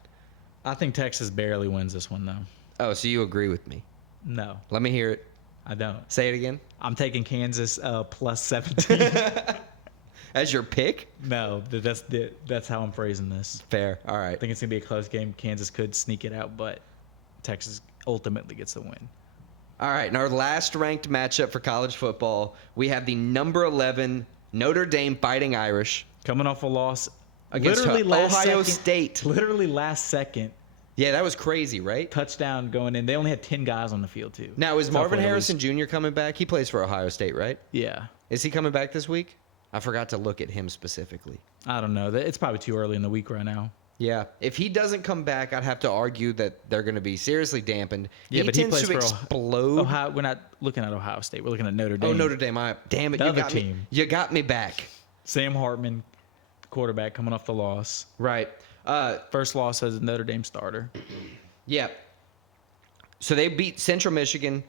I think Texas barely wins this one, though. Oh, so you agree with me? No, Let me hear it. I don't. Say it again. I'm taking Kansas plus 17. As your pick? No, that's how I'm phrasing this. Fair. All right. I think it's going to be a close game. Kansas could sneak it out, but Texas ultimately gets the win. All right. In our last ranked matchup for college football, we have the number 11 Notre Dame Fighting Irish Coming off a loss against Ohio State. Literally last second. Yeah, that was crazy, right? Touchdown going in. They only had 10 guys on the field, too. Now, is Tough Marvin way to Harrison Jr. coming back? He plays for Ohio State, right? Yeah. Is he coming back this week? I forgot to look at him specifically. I don't know. It's probably too early in the week right now. Yeah. If he doesn't come back, I'd have to argue that they're going to be seriously dampened. Yeah, but he tends plays to for explode. Ohio. We're not looking at Ohio State. We're looking at Notre Dame. Oh, Notre Dame. Damn it. The You other got me. team. You got me back. Sam Hartman, quarterback, coming off the loss. Right. First loss as a Notre Dame starter. Yeah. So they beat Central Michigan,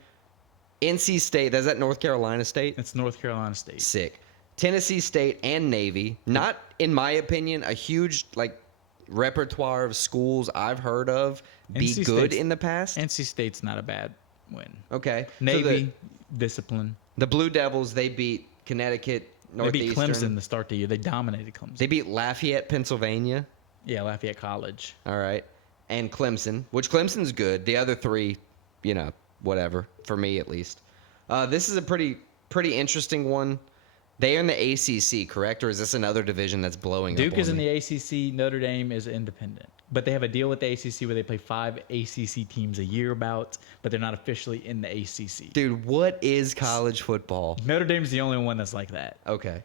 NC State. Is that North Carolina State? It's North Carolina State. Sick. Tennessee State and Navy. Not, in my opinion, a huge repertoire of schools I've heard of be NC good State's- in the past. NC State's not a bad win. Okay. So Navy, discipline. the Blue Devils, they beat Connecticut, They Northeastern. beat Clemson to start the year. They dominated Clemson. They beat Lafayette, Pennsylvania. Yeah, Lafayette College. All right. And Clemson, which Clemson's good. The other three, whatever, for me at least. This is a pretty interesting one. They are in the ACC, correct? Or is this another division that's blowing up? Duke is on in me? the ACC. Notre Dame is independent. But they have a deal with the ACC where they play 5 ACC teams a year but they're not officially in the ACC. Dude, what is college football? Notre Dame's the only one that's like that. Okay.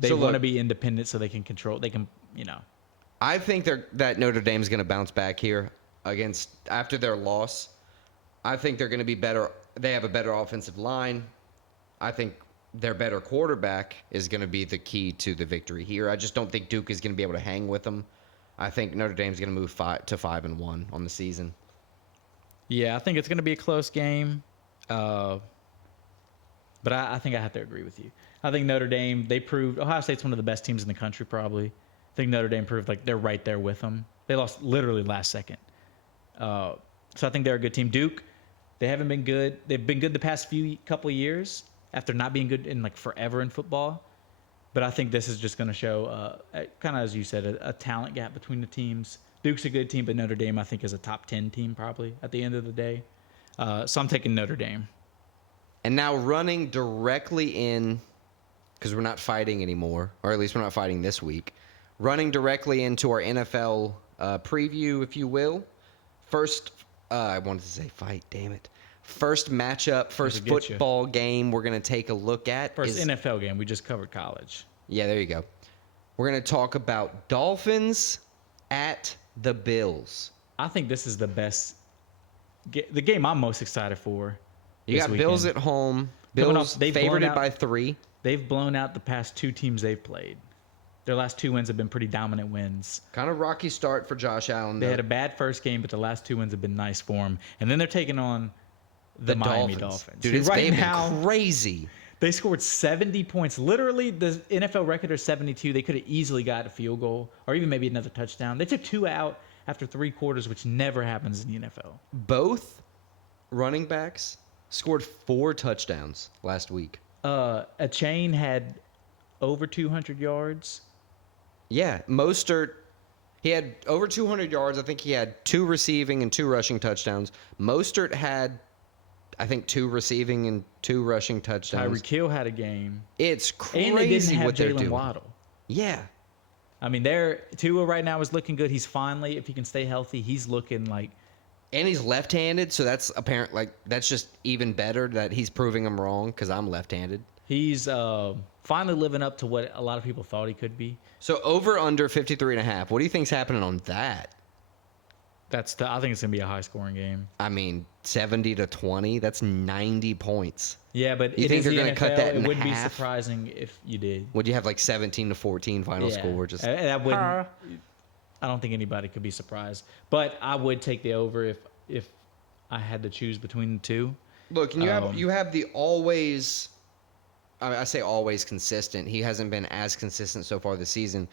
They So want to look- be independent so they can I think that Notre Dame's going to bounce back here after their loss. I think they're going to be better. They have a better offensive line. I think their better quarterback is going to be the key to the victory here. I just don't think Duke is going to be able to hang with them. I think Notre Dame's going to move 5-1 on the season. Yeah, I think it's going to be a close game. But I think I have to agree with you. I think Notre Dame, they proved Ohio State's one of the best teams in the country probably. I think Notre Dame proved they're right there with them. They lost literally last second. So I think they're a good team. Duke, they haven't been good. They've been good the past couple of years after not being good in forever in football. But I think this is just going to show, kind of as you said, a talent gap between the teams. Duke's a good team, but Notre Dame I think is a top 10 team probably at the end of the day. So I'm taking Notre Dame. And now running directly in, because we're not fighting anymore, or at least we're not fighting this week, running directly into our NFL preview, if you will. First, I wanted to say fight, damn it. First matchup, first football game we're going to take a look at. First NFL game. We just covered college. Yeah, there you go. We're going to talk about Dolphins at the Bills. I think this is the best the game I'm most excited for. You got Bills at home. Bills favorited by 3. They've blown out the past 2 teams they've played. Their last 2 wins have been pretty dominant wins. Kind of rocky start for Josh Allen. They had a bad first game, but the last 2 wins have been nice for them. And then they're taking on the Miami Dolphins. Dude, it's right now crazy. They scored 70 points. Literally, the NFL record is 72. They could have easily got a field goal or even maybe another touchdown. They took 2 out after 3 quarters, which never happens in the NFL. Both running backs scored 4 touchdowns last week. A chain had over 200 yards. Yeah, Mostert, he had over 200 yards. I think he had 2 receiving and 2 rushing touchdowns. Mostert had, I think, 2 receiving and 2 rushing touchdowns. Tyreek Hill had a game. It's crazy and they didn't have what they're Jalen doing. Waddle. Yeah. I mean, Tua right now is looking good. He's finally, if he can stay healthy, he's looking like. And he's left-handed, so that's apparent. Like that's just even better that he's proving I'm wrong because I'm left-handed. He's finally living up to what a lot of people thought he could be. So over under 53.5. What do you think's happening on that? I think it's gonna be a high-scoring game. I mean, 70-20. That's 90 points. Yeah, but you think they're going to cut that in half? It would be surprising if you did. Would you have like 17-14 final score? Just that wouldn't. I don't think anybody could be surprised, but I would take the over if I had to choose between the two. Look, and you have the always. I say always consistent. He hasn't been as consistent so far this season.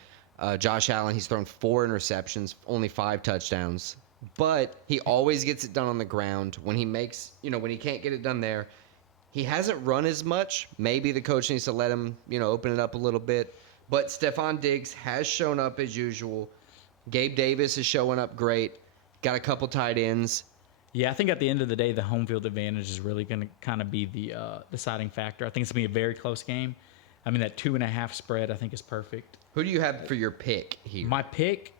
Josh Allen, he's thrown 4 interceptions, only 5 touchdowns, but he always gets it done on the ground. When he makes, when he can't get it done there, he hasn't run as much. Maybe the coach needs to let him, open it up a little bit. But Stephon Diggs has shown up as usual. Gabe Davis is showing up great. Got a couple tight ends. Yeah, I think at the end of the day, the home field advantage is really going to kind of be the deciding factor. I think it's going to be a very close game. I mean, that 2.5 spread I think is perfect. Who do you have for your pick here? My pick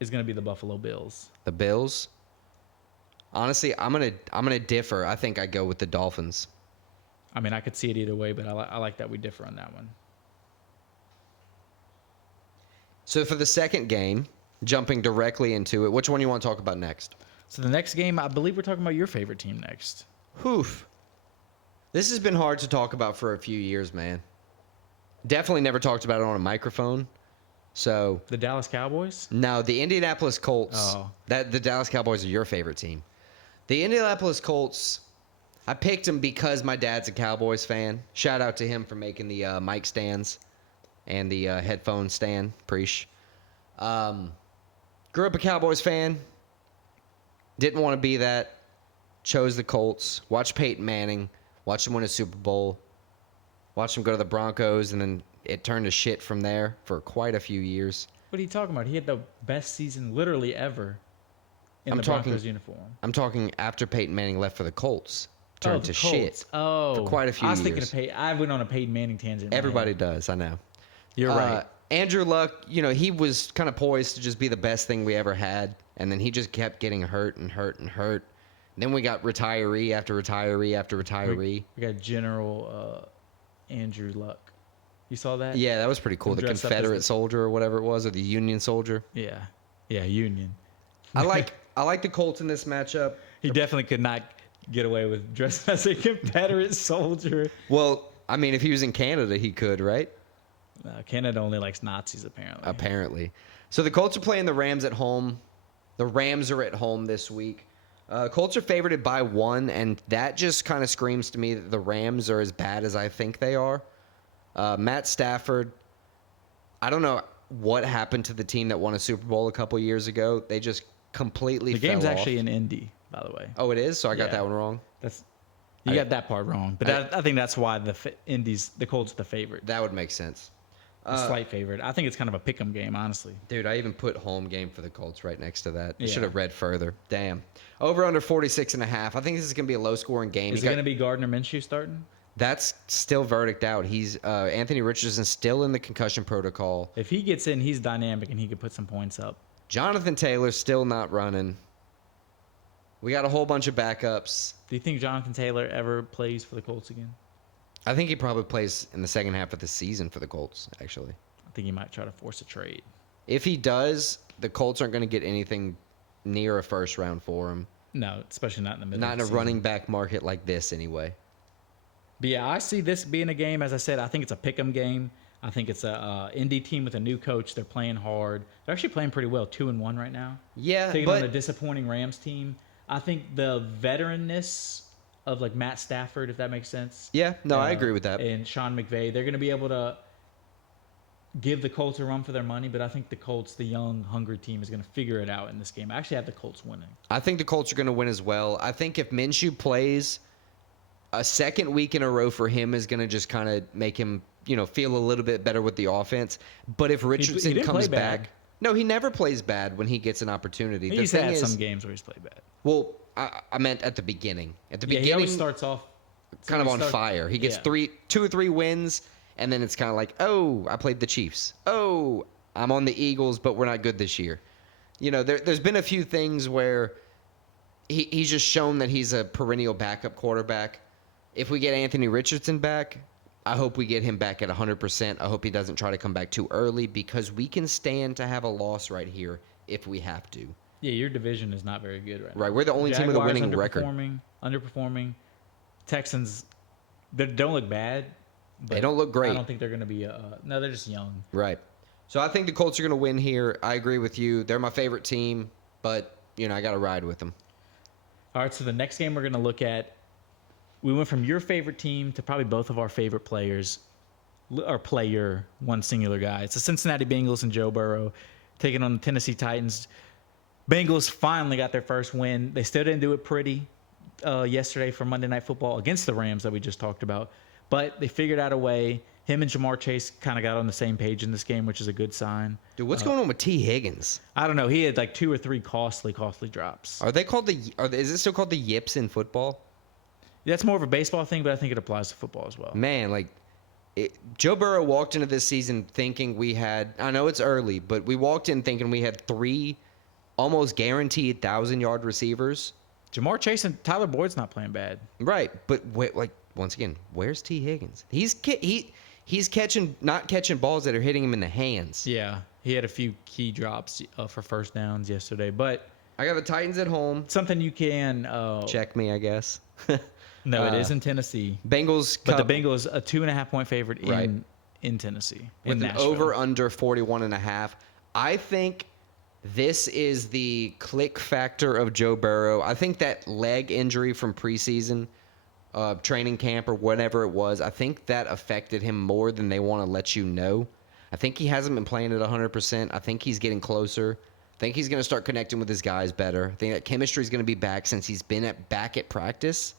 is going to be the Buffalo Bills. The Bills? Honestly, I'm gonna differ. I think I go with the Dolphins. I mean, I could see it either way, but I like that we differ on that one. So for the second game, jumping directly into it, which one do you want to talk about next? So the next game, I believe we're talking about your favorite team next. Oof. This has been hard to talk about for a few years, man. Definitely never talked about it on a microphone. So the Dallas Cowboys? No, the Indianapolis Colts. Oh. The Dallas Cowboys are your favorite team. The Indianapolis Colts, I picked them because my dad's a Cowboys fan. Shout out to him for making the mic stands and the headphone stand. Preach. Grew up a Cowboys fan. Didn't want to be that. Chose the Colts. Watched Peyton Manning. Watched him win a Super Bowl. Watched him go to the Broncos, and then it turned to shit from there for quite a few years. What are you talking about? He had the best season literally ever in the Broncos uniform. I'm talking after Peyton Manning left for the Colts. Turned to shit. Oh. For quite a few years. I was thinking of Peyton. I went on a Peyton Manning tangent. Everybody does, I know. You're right. Andrew Luck, he was kind of poised to just be the best thing we ever had, and then he just kept getting hurt and hurt and hurt. Then we got retiree after retiree after retiree. We got General Andrew Luck. You saw that? Yeah, that was pretty cool. The Confederate soldier or whatever it was, or the Union soldier. Yeah, Union. I like the Colts in this matchup. He definitely could not get away with dressing as a Confederate soldier. Well, I mean, if he was in Canada, he could, right? Canada only likes Nazis, apparently. Apparently. So the Colts are playing the Rams at home. The Rams are at home this week. Colts are favorited by 1, and that just kind of screams to me that the Rams are as bad as I think they are. Matt Stafford, I don't know what happened to the team that won a Super Bowl a couple years ago. They just completely fell off. The game's actually in Indy, by the way. Oh, it is? So I got that one wrong? You got that part wrong. But I think that's why the Colts are the favorite. That would make sense. A slight favorite. I think it's kind of a pick'em game, honestly. Dude, I even put home game for the Colts right next to that. I Yeah. should have read further. Damn. Over under 46.5. I think this is going to be a low-scoring game. Is it going to be Gardner Minshew starting? That's still verdict out. He's Anthony Richardson still in the concussion protocol. If he gets in, he's dynamic and he could put some points up. Jonathan Taylor's still not running. We got a whole bunch of backups. Do you think Jonathan Taylor ever plays for the Colts again? I think he probably plays in the second half of the season for the Colts, actually. I think he might try to force a trade. If he does, the Colts aren't going to get anything near a first round for him. No, especially not in the middle. Not of in the a season. running back market like this, anyway. But yeah, I see this being a game. As I said, I think it's a pick'em game. I think it's a indie team with a new coach. They're playing hard. They're actually playing pretty well, 2-1 right now. Yeah, Taking but on a disappointing Rams team. I think the veteranness of like Matt Stafford, if that makes sense. yeah, no, I agree with that. And Sean McVay, they're going to be able to give the Colts a run for their money. But I think the Colts, the young, hungry team, is going to figure it out in this game. I actually have the Colts winning. I think the Colts are going to win as well. I think if Minshew plays, a second week in a row for him is going to just kind of make him, feel a little bit better with the offense. But if Richardson didn't comes play bad. back, no, he never plays bad when he gets an opportunity. The He's thing had is, some games where he's played bad. well, I meant at the beginning. At the Yeah, he beginning, always starts off kind of on fire. He gets yeah. 2 or 3 wins, and then it's kind of like, oh, I played the Chiefs. Oh, I'm on the Eagles, but we're not good this year. There's been a few things where he's just shown that he's a perennial backup quarterback. If we get Anthony Richardson back, I hope we get him back at 100%. I hope he doesn't try to come back too early because we can stand to have a loss right here if we have to. Yeah, your division is not very good right now. Right, we're the only team with a Jaguars winning record. Underperforming. Texans, they don't look bad. But They don't look great. I don't think they're going to be. No, they're just young. Right. So I think the Colts are going to win here. I agree with you. They're my favorite team, but, I got to ride with them. All right, so the next game we're going to look at, we went from your favorite team to probably both of our favorite players, or player, one singular guy. It's the Cincinnati Bengals and Joe Burrow taking on the Tennessee Titans. Bengals finally got their first win. They still didn't do it pretty yesterday for Monday Night Football against the Rams that we just talked about, but they figured out a way. Him and Jamar Chase kind of got on the same page in this game, which is a good sign. Dude, what's going on with T. Higgins? I don't know. He had like 2 or 3 costly drops. Are they called is it still called the yips in football? That's more of a baseball thing, but I think it applies to football as well. Man, Joe Burrow walked into this season thinking I know it's early, but we walked in thinking we had 3 almost guaranteed 1,000-yard receivers. Jamar Chase and Tyler Boyd's not playing bad. Right, but once again, where's T. Higgins? He's not catching balls that are hitting him in the hands. Yeah, he had a few key drops for first downs yesterday, but I got the Titans at home. something you can Check me, I guess. No, it is in Tennessee. Bengals, But the Bengals a 2.5-point favorite Right. in Tennessee. with in an Nashville. over under 41.5. I think this is the click factor of Joe Burrow. I think that leg injury from preseason, training camp or whatever it was, I think that affected him more than they want to let you know. I think he hasn't been playing at 100%. I think he's getting closer. I think he's going to start connecting with his guys better. I think that chemistry is going to be back since he's been back at practice.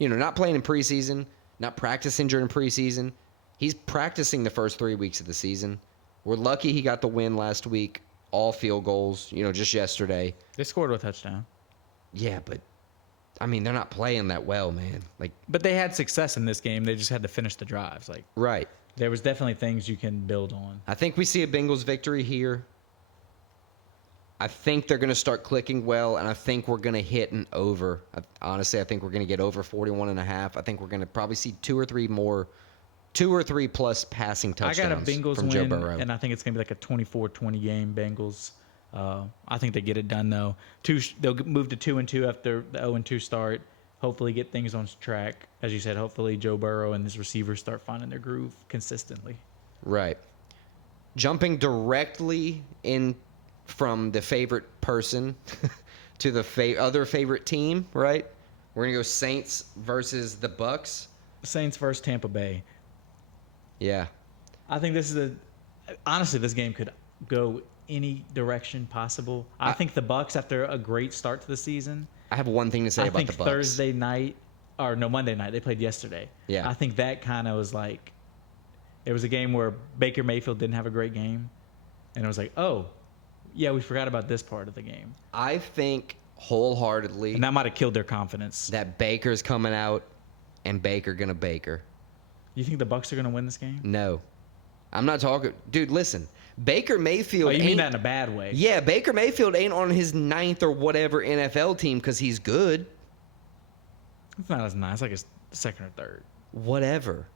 Not playing in preseason, not practicing during preseason. He's practicing the first 3 weeks of the season. We're lucky he got the win last week, all field goals, just yesterday. They scored a touchdown. Yeah, but, they're not playing that well, man. But they had success in this game. They just had to finish the drives. Right. There was definitely things you can build on. I think we see a Bengals victory here. I think they're going to start clicking well, and I think we're going to hit an over. Honestly, I think we're going to get over 41.5. I think we're going to probably see 2 or 3 plus passing touchdowns I got a Bengals from Joe win, Burrow. and I think it's going to be like a 24-20 game, Bengals. I think they get it done, though. They'll move to 2-2 after the 0-2 start. Hopefully get things on track. As you said, hopefully Joe Burrow and his receivers start finding their groove consistently. Right. Jumping directly in from the favorite person to the other favorite team, right? We're going to go Saints versus the Bucks. Saints versus Tampa Bay. Yeah. I think honestly, this game could go any direction possible. I think the Bucks, after a great start to the season, I have one thing to say about the Bucks. Thursday night, or no, Monday night, they played yesterday. Yeah. I think that kind of was it was a game where Baker Mayfield didn't have a great game. And it was like, oh, yeah, we forgot about this part of the game. I think wholeheartedly And that might have killed their confidence. that Baker's coming out and Baker going to Baker. You think the Bucks are going to win this game? No. I'm not talking. Dude, listen. Baker Mayfield Oh, you mean ain't- that in a bad way? Yeah, Baker Mayfield ain't on his 9th or whatever NFL team because he's good. It's not as nice. Like his second or third. Whatever.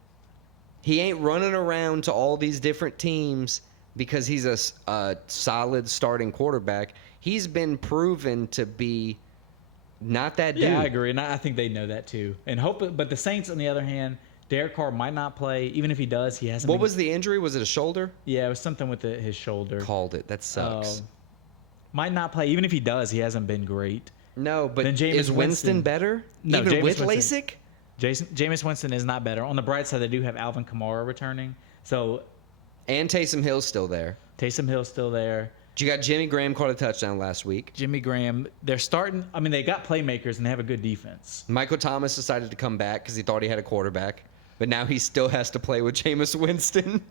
He ain't running around to all these different teams because he's a solid starting quarterback. He's been proven to be not that dude. Yeah, I agree, and I think they know that too. And hope, but the Saints, on the other hand, Derek Carr might not play. Even if he does, he hasn't. What was the injury? Was it a shoulder? Yeah, it was something with his shoulder. Called it. That sucks. Might not play. Even if he does, he hasn't been great. No, but Then Jameis is Winston better? No, even Jameis with Winston. LASIK? Jameis Winston is not better. On the bright side, they do have Alvin Kamara returning. So And Taysom Hill's still there. Taysom Hill's still there. You got Jimmy Graham caught a touchdown last week. Jimmy Graham. They're starting. I mean, they got playmakers and they have a good defense. Michael Thomas decided to come back because he thought he had a quarterback. But now he still has to play with Jameis Winston.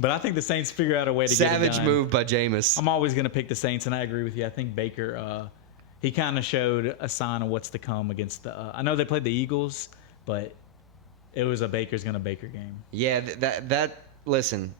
But I think the Saints figure out a way to get it Savage done. move by Jameis. I'm always going to pick the Saints, and I agree with you. I think Baker, he kind of showed a sign of what's to come against the. I know they played the Eagles, but it was a Baker's going to Baker game. Yeah, that listen.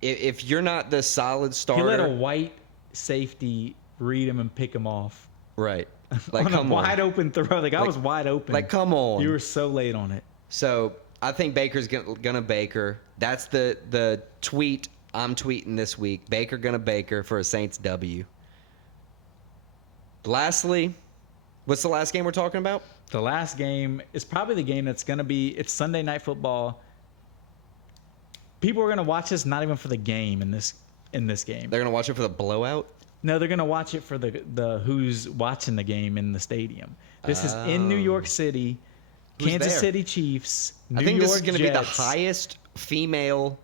If you're not the solid starter, He let a white safety read him and pick him off. right? Like, On come a on. wide open throw. The guy was wide open. Like, come on. You were so late on it. So I think Baker's gonna Baker. That's the tweet I'm tweeting this week. Baker gonna Baker for a Saints W. Lastly, what's the last game we're talking about? The last game is probably the game that's going to be. It's Sunday Night Football. People are going to watch this not even for the game in this game. They're gonna watch it for the blowout. No, they're going to watch it for the who's watching the game in the stadium. This is in New York City. Who's Kansas there? City Chiefs. I think this is going gonna be the highest female.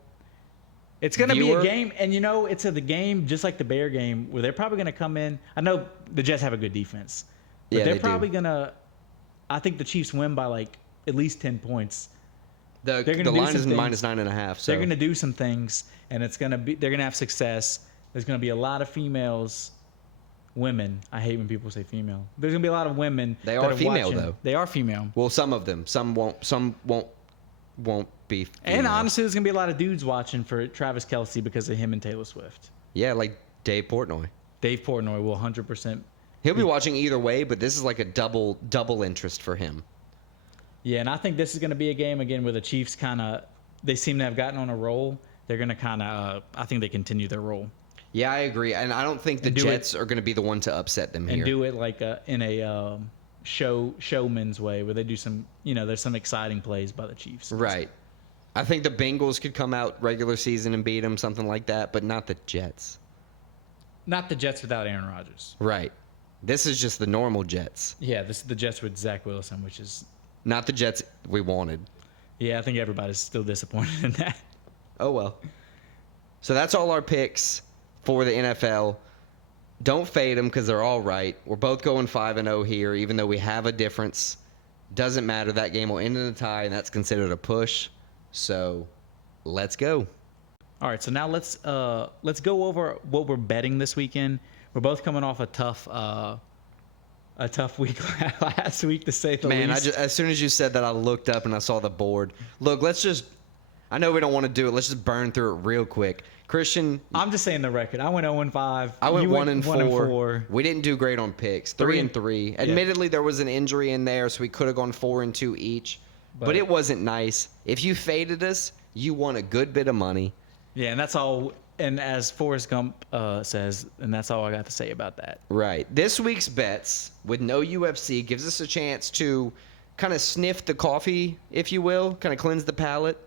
It's going to be viewer. a game, and it's the game just like the Bear game where they're probably going to come in. I know the Jets have a good defense, but Yeah, they're they do. probably going to. I think the Chiefs win by like at least 10 points. The They're gonna do line is some things. minus 9.5. So They're going to do some things, and they're going to have success. There's going to be a lot of women. I hate when people say female. There's going to be a lot of women. They that are female, watching. though. They are female. Well, some of them. Some won't. Some won't be. And female. honestly, there's going to be a lot of dudes watching for Travis Kelce because of him and Taylor Swift. Yeah, like Dave Portnoy. Dave Portnoy will 100%. He'll be watching either way, but this is like a double interest for him. Yeah, and I think this is going to be a game again where the Chiefs they seem to have gotten on a roll. They're going to I think they continue their roll. Yeah, I agree, and I don't think the Jets are going to be the one to upset them And here. do it like in a showman's way where they do some, there's some exciting plays by the Chiefs. Right. I think the Bengals could come out regular season and beat them, something like that, but not the Jets. Not the Jets without Aaron Rodgers. Right. This is just the normal Jets, Yeah, this is the Jets with Zach Wilson, which is, not the Jets we wanted. yeah, I think everybody's still disappointed in that. Oh, well. So that's all our picks for the NFL. Don't fade them because they're all right. We're both going 5-0 here, even though we have a difference. Doesn't matter. That game will end in a tie, and that's considered a push. So let's go. All right, so now let's go over what we're betting this weekend. We're both coming off a tough week last week, to say the Man, least. as soon as you said that, I looked up and I saw the board. Look, I know we don't want to do it. Let's just burn through it real quick. Christian, I'm just saying the record. I went 0-5. I went You 1-4. We didn't do great on picks. 3-3. Yeah. Admittedly, there was an injury in there, so we could have gone 4-2 each. But it wasn't nice. If you faded us, you won a good bit of money. Yeah, and that's all. And as Forrest Gump says, and that's all I got to say about that. Right. This week's bets with no UFC gives us a chance to kind of sniff the coffee, if you will, kind of cleanse the palate.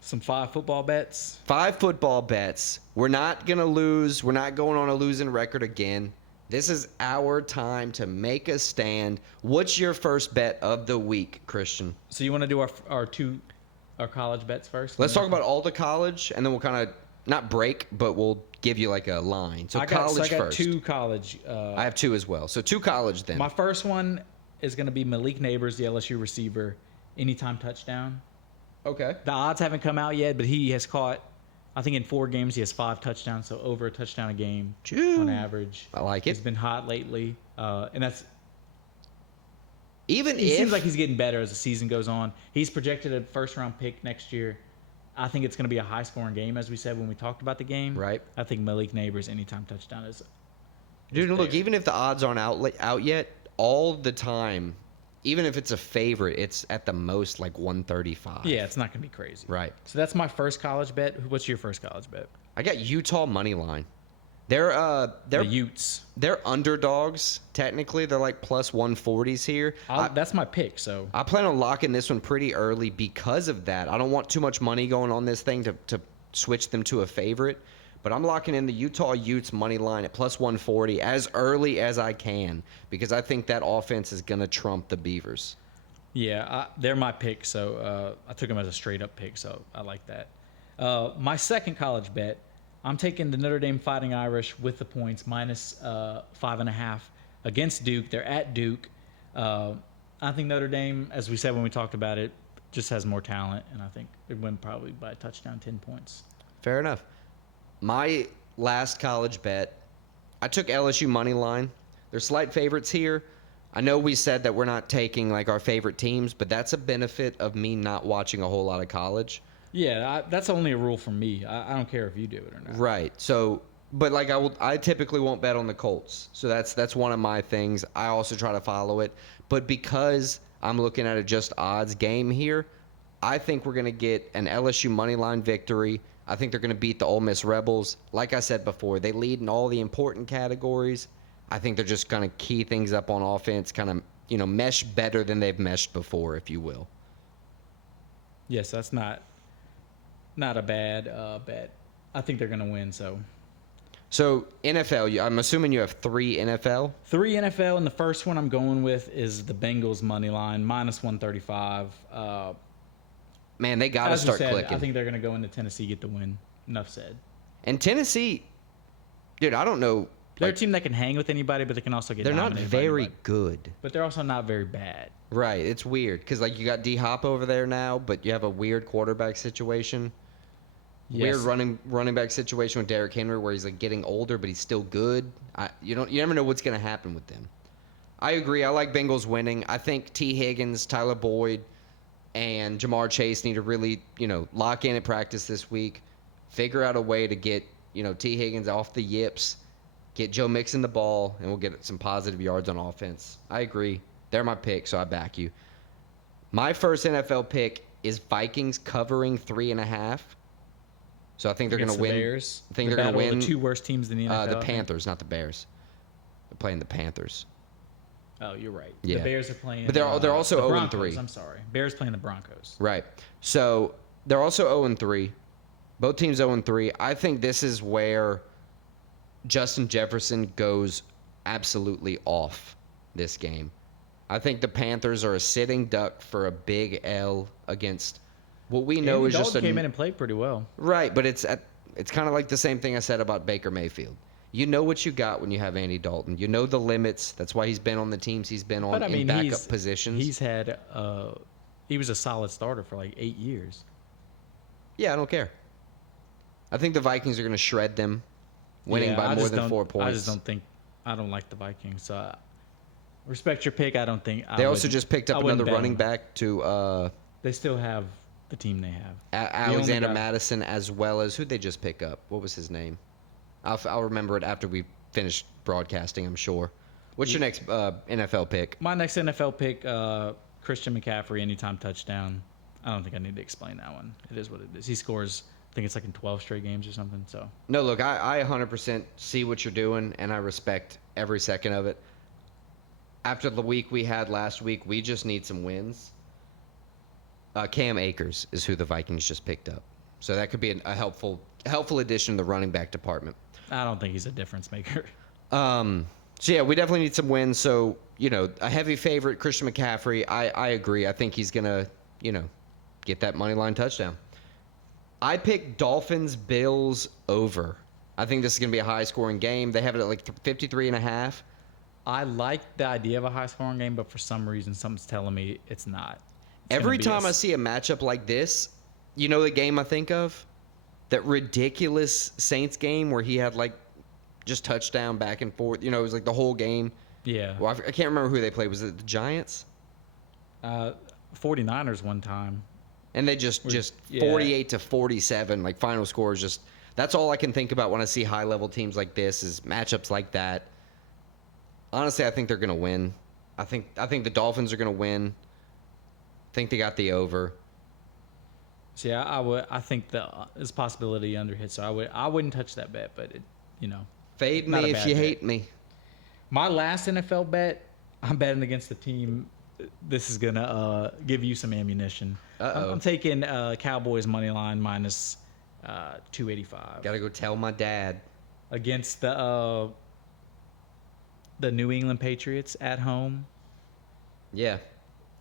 Some 5 football bets. 5 football bets. We're not going to lose. We're not going on a losing record again. This is our time to make a stand. What's your first bet of the week, Christian? So you want to do our college bets first? Let's talk about all the college, and then we'll kind of not break, but we'll give you like a line. So college I got first. 2 college. I have 2 as well. So 2 college then. My first one is going to be Malik Neighbors, the LSU receiver, anytime touchdown. Okay. The odds haven't come out yet, but he has caught, I think in 4 games, he has 5 touchdowns, so over a touchdown a game on average. I like it. He's been hot lately, and that's. Even He if seems like he's getting better as the season goes on. He's projected a first-round pick next year. I think it's going to be a high-scoring game, as we said when we talked about the game. Right. I think Malik Neighbors anytime touchdown is. Dude, look, there. even if the odds aren't out yet, all the time, even if it's a favorite, it's at the most like 135. Yeah, it's not going to be crazy. Right. So that's my first college bet. What's your first college bet? I got Utah money line. The Utes. They're underdogs technically. They're like plus 140s here. That's my pick. So I plan on locking this one pretty early because of that. I don't want too much money going on this thing to switch them to a favorite. But I'm locking in the Utah Utes money line at plus 140 as early as I can because I think that offense is going to trump the Beavers. yeah, they're my pick. So I took them as a straight up pick. So I like that. My second college bet, I'm taking the Notre Dame Fighting Irish with the points minus 5.5 against Duke. They're at Duke. I think Notre Dame, as we said when we talked about it, just has more talent, and I think they win probably by a touchdown, 10 points. Fair enough. My last college bet, I took LSU money line. They're slight favorites here. I know we said that we're not taking like our favorite teams, but that's a benefit of me not watching a whole lot of college. Yeah, that's only a rule for me. I don't care if you do it or not. Right. So, but like I typically won't bet on the Colts. So that's one of my things. I also try to follow it, but because I'm looking at a just odds game here, I think we're going to get an LSU money line victory. I think they're going to beat the Ole Miss Rebels. Like I said before, they lead in all the important categories. I think they're just going to key things up on offense, kind of, mesh better than they've meshed before, if you will. Yes, that's not a bad bet. I think they're going to win, so. So, NFL, I'm assuming you have 3 NFL? 3 NFL, and the first one I'm going with is the Bengals money line, minus 135. Man, they got to start clicking. I think they're going to go into Tennessee, get the win. Enough said. And Tennessee, dude, I don't know. They're a team that can hang with anybody, but they can also get dominated. They're not very good. But they're also not very bad. Right. It's weird because, you got D-Hop over there now, but you have a weird quarterback situation. Yes. Weird running back situation with Derrick Henry where he's, getting older, but he's still good. You never know what's going to happen with them. I agree. I like Bengals winning. I think T. Higgins, Tyler Boyd, and Jamar Chase need to really, lock in at practice this week, figure out a way to get, T. Higgins off the yips, get Joe Mixon the ball, and we'll get some positive yards on offense. I agree. They're my pick, so I back you. My first NFL pick is Vikings covering 3.5. So I think they're going to win. Bears. I think they're going to win. The 2 worst teams in the NFL. The Panthers, not the Bears. They're playing the Panthers. Oh, you're right. Yeah. The Bears are playing. But they're also 0-3. I'm sorry. Bears playing the Broncos. Right. So they're also 0-3. Both teams 0-3. I think this is where Justin Jefferson goes absolutely off this game. I think the Panthers are a sitting duck for a big L against what we know Andy is Dalton just a came in and played pretty well. Right, but it's kind of like the same thing I said about Baker Mayfield. You know what you got when you have Andy Dalton. You know the limits. That's why he's been on the teams he's been on in backup positions. He's had he was a solid starter for 8 years. Yeah, I don't care. I think the Vikings are going to shred them, winning by more than 4 points. I don't like the Vikings. So respect your pick. I don't think they also just picked up another running back to. They still have the team they have. Alexander Madison, as well as who'd they just pick up? What was his name? I'll remember it after we finish broadcasting, I'm sure. What's your next NFL pick? My next NFL pick, Christian McCaffrey, anytime touchdown. I don't think I need to explain that one. It is what it is. He scores, I think it's in 12 straight games or something. So no, look, I 100% see what you're doing, and I respect every second of it. After the week we had last week, we just need some wins. Cam Akers is who the Vikings just picked up. So that could be a helpful addition to the running back department. I don't think he's a difference maker. So, yeah, we definitely need some wins. So, a heavy favorite, Christian McCaffrey, I agree. I think he's going to, get that money line touchdown. I picked Dolphins-Bills over. I think this is going to be a high-scoring game. They have it at 53.5. I like the idea of a high-scoring game, but for some reason, something's telling me it's not. Every time I see a matchup like this, the game I think of? That ridiculous Saints game where he had just touchdown back and forth. It was the whole game. Yeah. Well, I can't remember who they played. Was it the Giants? 49ers one time. And they just 48-47, final score is just that's all I can think about when I see high-level teams like this is matchups like that. Honestly, I think they're going to win. I think the Dolphins are going to win. I think they got the over. So yeah, I think there's a possibility under hit. So I wouldn't touch that bet, but Fade Not me a if bad you bet. hate me. My last NFL bet, I'm betting against the team. This is going to give you some ammunition. I'm taking Cowboys money line minus 285 Gotta go tell my dad. against the New England Patriots at home. Yeah.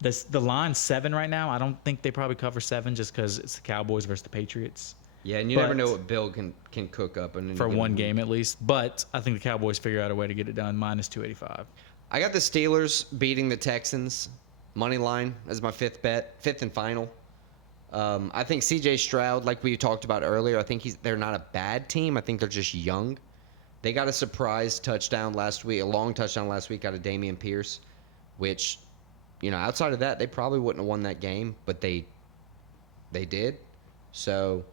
The line's 7 right now. I don't think they probably cover 7 just because it's the Cowboys versus the Patriots. Yeah, and you never know what Bill can cook up in any For given one week. game at least. But I think the Cowboys figure out a way to get it done. Minus 285. I got the Steelers beating the Texans. Money line as my fifth and final. I think C.J. Stroud, like we talked about earlier, I think they're not a bad team. I think they're just young. They got a surprise touchdown last week, a long touchdown last week out of Dameon Pierce, which, outside of that, they probably wouldn't have won that game, but they did. So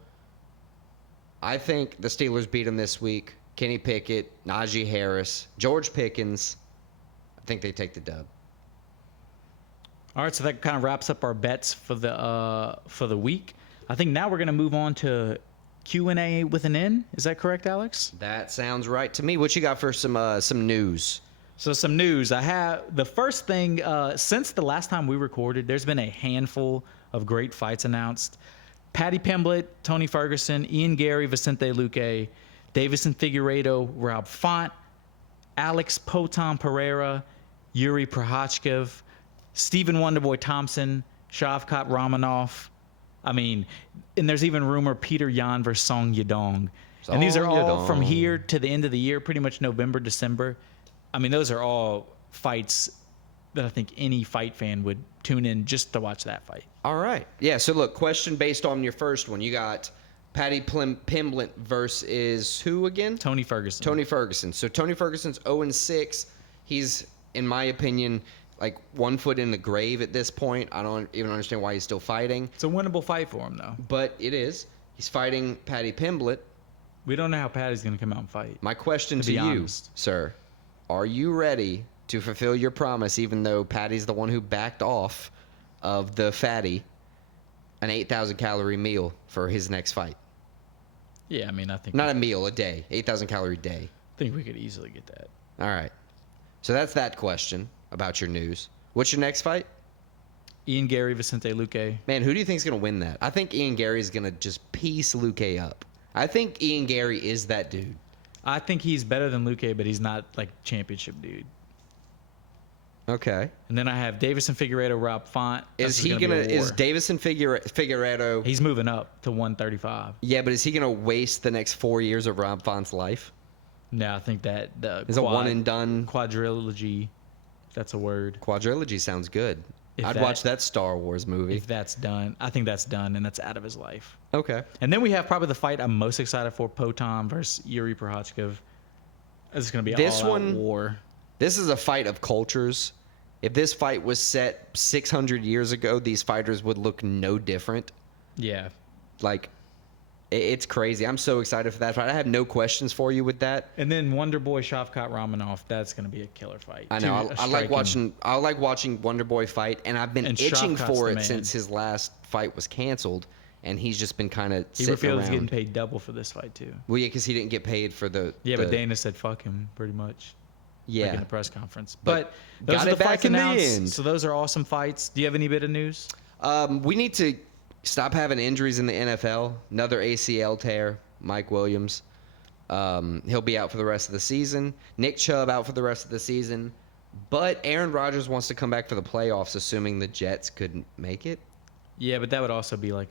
I think the Steelers beat them this week. Kenny Pickett, Najee Harris, George Pickens. I think they take the dub. All right, so that kind of wraps up our bets for the week. I think now we're going to move on to Q&A with an N. Is that correct, Alex? That sounds right to me. What you got for some news? So some news. I have the first thing since the last time we recorded. There's been a handful of great fights announced. Paddy Pimblett, Tony Ferguson, Ian Gary, Vicente Luque, Davison Figueiredo, Rob Font, Alex Poton Pereira, Yuri Prochazka, Stephen Wonderboy Thompson, Shavkat Ramonov. I mean, and there's even rumor Peter Yan versus Song Yadong. And these are all from here to the end of the year, pretty much November, December. I mean, those are all fights that I think any fight fan would tune in just to watch that fight. All right. Yeah, so look, question based on your first one. You got Paddy Pimblett versus who again? Tony Ferguson. Tony Ferguson. So Tony Ferguson's 0-6. He's, in my opinion, like 1 foot in the grave at this point. I don't even understand why he's still fighting. It's a winnable fight for him, though. But it is. He's fighting Paddy Pimblett. We don't know how Paddy's going to come out and fight. My question to be you, honest. sir, are you ready to fulfill your promise, even though Paddy's the one who backed off of the fatty, an 8,000-calorie meal for his next fight? Yeah, I mean, I think... Not a meal, a day. 8,000-calorie day. I think we could easily get that. All right. So that's that question about your news. What's your next fight? Ian Gary, Vicente Luque. Man, who do you think is going to win that? I think Ian Gary is going to just piece Luque up. I think Ian Gary is that dude. I think he's better than Luque, but he's not like championship dude. Okay. And then I have Davison Figueiredo, Rob Font. Is Davison Figueiredo? He's moving up to 135. Yeah, but is he going to waste the next 4 years of Rob Font's life? No, I think that the Is a one and done quadrilogy. If that's a word. Quadrilogy sounds good. I'd watch that Star Wars movie. If that's done, I think that's done, and that's out of his life. Okay. And then we have probably the fight I'm most excited for: Poton versus Yuri Prochazka. This is going to be an all-out war. This is a fight of cultures. If this fight was set 600 years ago, these fighters would look no different. Yeah. Like, it's crazy. I'm so excited for that fight. I have no questions for you with that. And then Wonderboy Shavkat Ramonov. That's going to be a killer fight. I know. I like watching Wonderboy fight, and I've been itching for it since his last fight was canceled, and he's just been kind of sitting around. He feels getting paid double for this fight too. Well, yeah, because he didn't get paid for the. Yeah, but Dana said fuck him pretty much. Yeah. Like in the press conference. But those got are it the back fights in the announced. end. So those are awesome fights. Do you have any bit of news? We need to stop having injuries in the NFL. Another ACL tear. Mike Williams. He'll be out for the rest of the season. Nick Chubb out for the rest of the season. But Aaron Rodgers wants to come back for the playoffs, assuming the Jets couldn't make it. Yeah, but that would also be like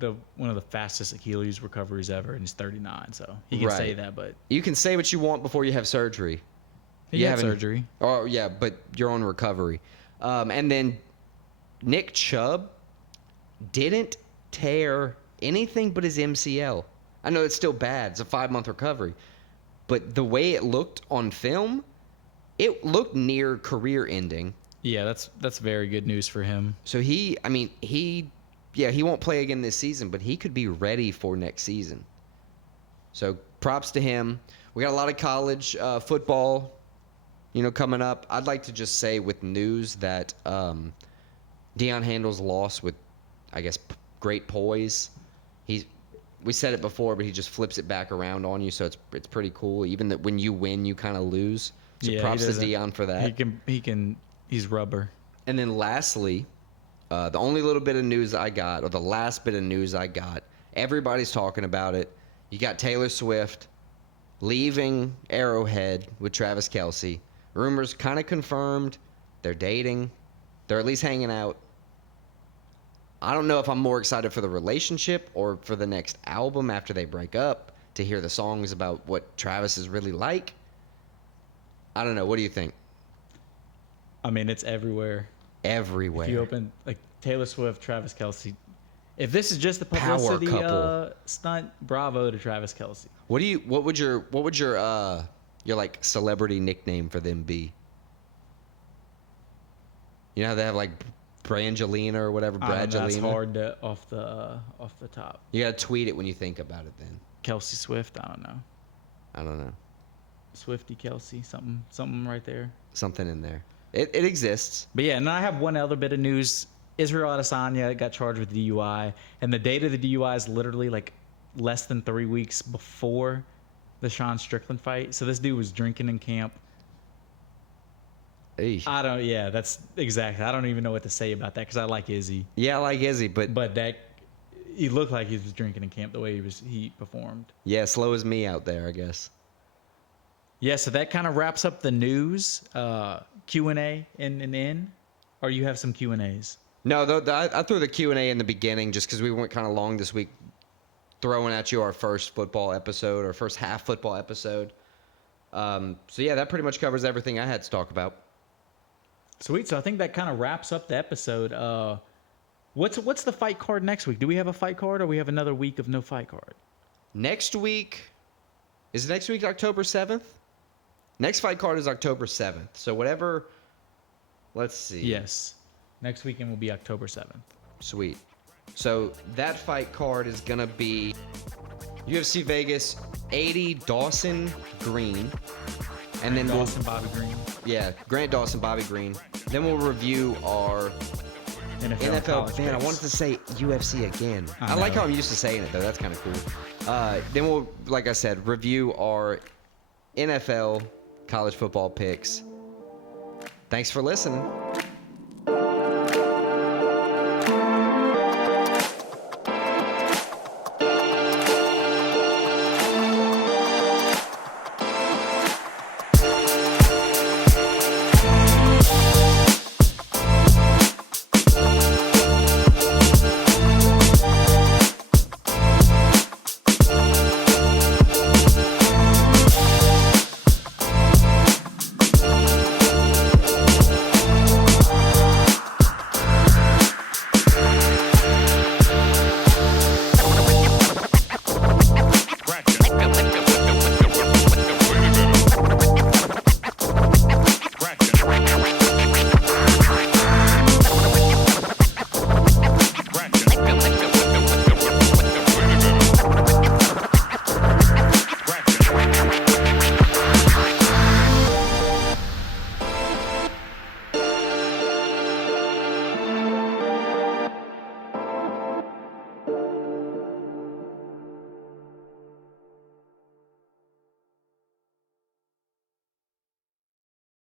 one of the fastest Achilles recoveries ever, and he's 39, so he can say that. But you can say what you want before you have surgery. He had surgery. Oh, yeah, but you're on recovery. And then Nick Chubb didn't tear anything but his MCL. I know it's still bad. It's a 5-month recovery. But the way it looked on film, it looked near career ending. Yeah, that's very good news for him. So he won't play again this season, but he could be ready for next season. So props to him. We got a lot of college football coming up. I'd like to just say with news that Deion Handle's loss with, I guess, great poise. we said it before, but he just flips it back around on you, so it's pretty cool. Even that when you win, you kind of lose. So Yeah, props he to doesn't- Dion for that. He's rubber. And then lastly, the only little bit of news I got, or the last bit of news I got, everybody's talking about it. You got Taylor Swift leaving Arrowhead with Travis Kelce. Rumors kind of confirmed. They're dating. They're at least hanging out. I don't know if I'm more excited for the relationship or for the next album after they break up to hear the songs about what Travis is really like. I don't know. What do you think? I mean, it's everywhere. Everywhere. If you open like Taylor Swift, Travis Kelce. If this is just a Power publicity couple. stunt, bravo to Travis Kelce. What would your like celebrity nickname for them be? You know how they have like Brangelina or whatever, I don't know, that's Bradgelina? hard to, off the top. You gotta tweet it when you think about it then. Kelsey Swift, I don't know. I don't know. Swifty Kelsey, something right there. Something in there. It exists. But yeah, and I have one other bit of news. Israel Adesanya got charged with DUI, and the date of the DUI is literally like less than 3 weeks before the Sean Strickland fight. So this dude was drinking in camp. Eesh. That's exactly. I don't even know what to say about that because I like Izzy. Yeah, I like Izzy, but That he looked like he was drinking in camp the way he performed. yeah, slow as me out there, I guess. Yeah, so that kind of wraps up the news. Q&A in, or you have some Q&As? No, I threw the Q&A in the beginning just because we went kind of long this week, throwing at you our first football episode, our first half football episode. So yeah, that pretty much covers everything I had to talk about. Sweet. So I think that kind of wraps up the episode. What's the fight card next week? Do we have a fight card, or we have another week of no fight card? Next week, is next week October 7th? Next fight card is October 7th. So whatever, let's see. Yes. Next weekend will be October 7th. Sweet. So that fight card is going to be UFC Vegas 80 Dawson Green. And then Dawson, Bobby Green. Grant Dawson, Bobby Green. Then we'll review our NFL. college Man, I picks. wanted to say UFC again. I I like know. how I'm used to saying it, though. That's kind of cool. Then we'll, like I said, review our NFL college football picks. Thanks for listening.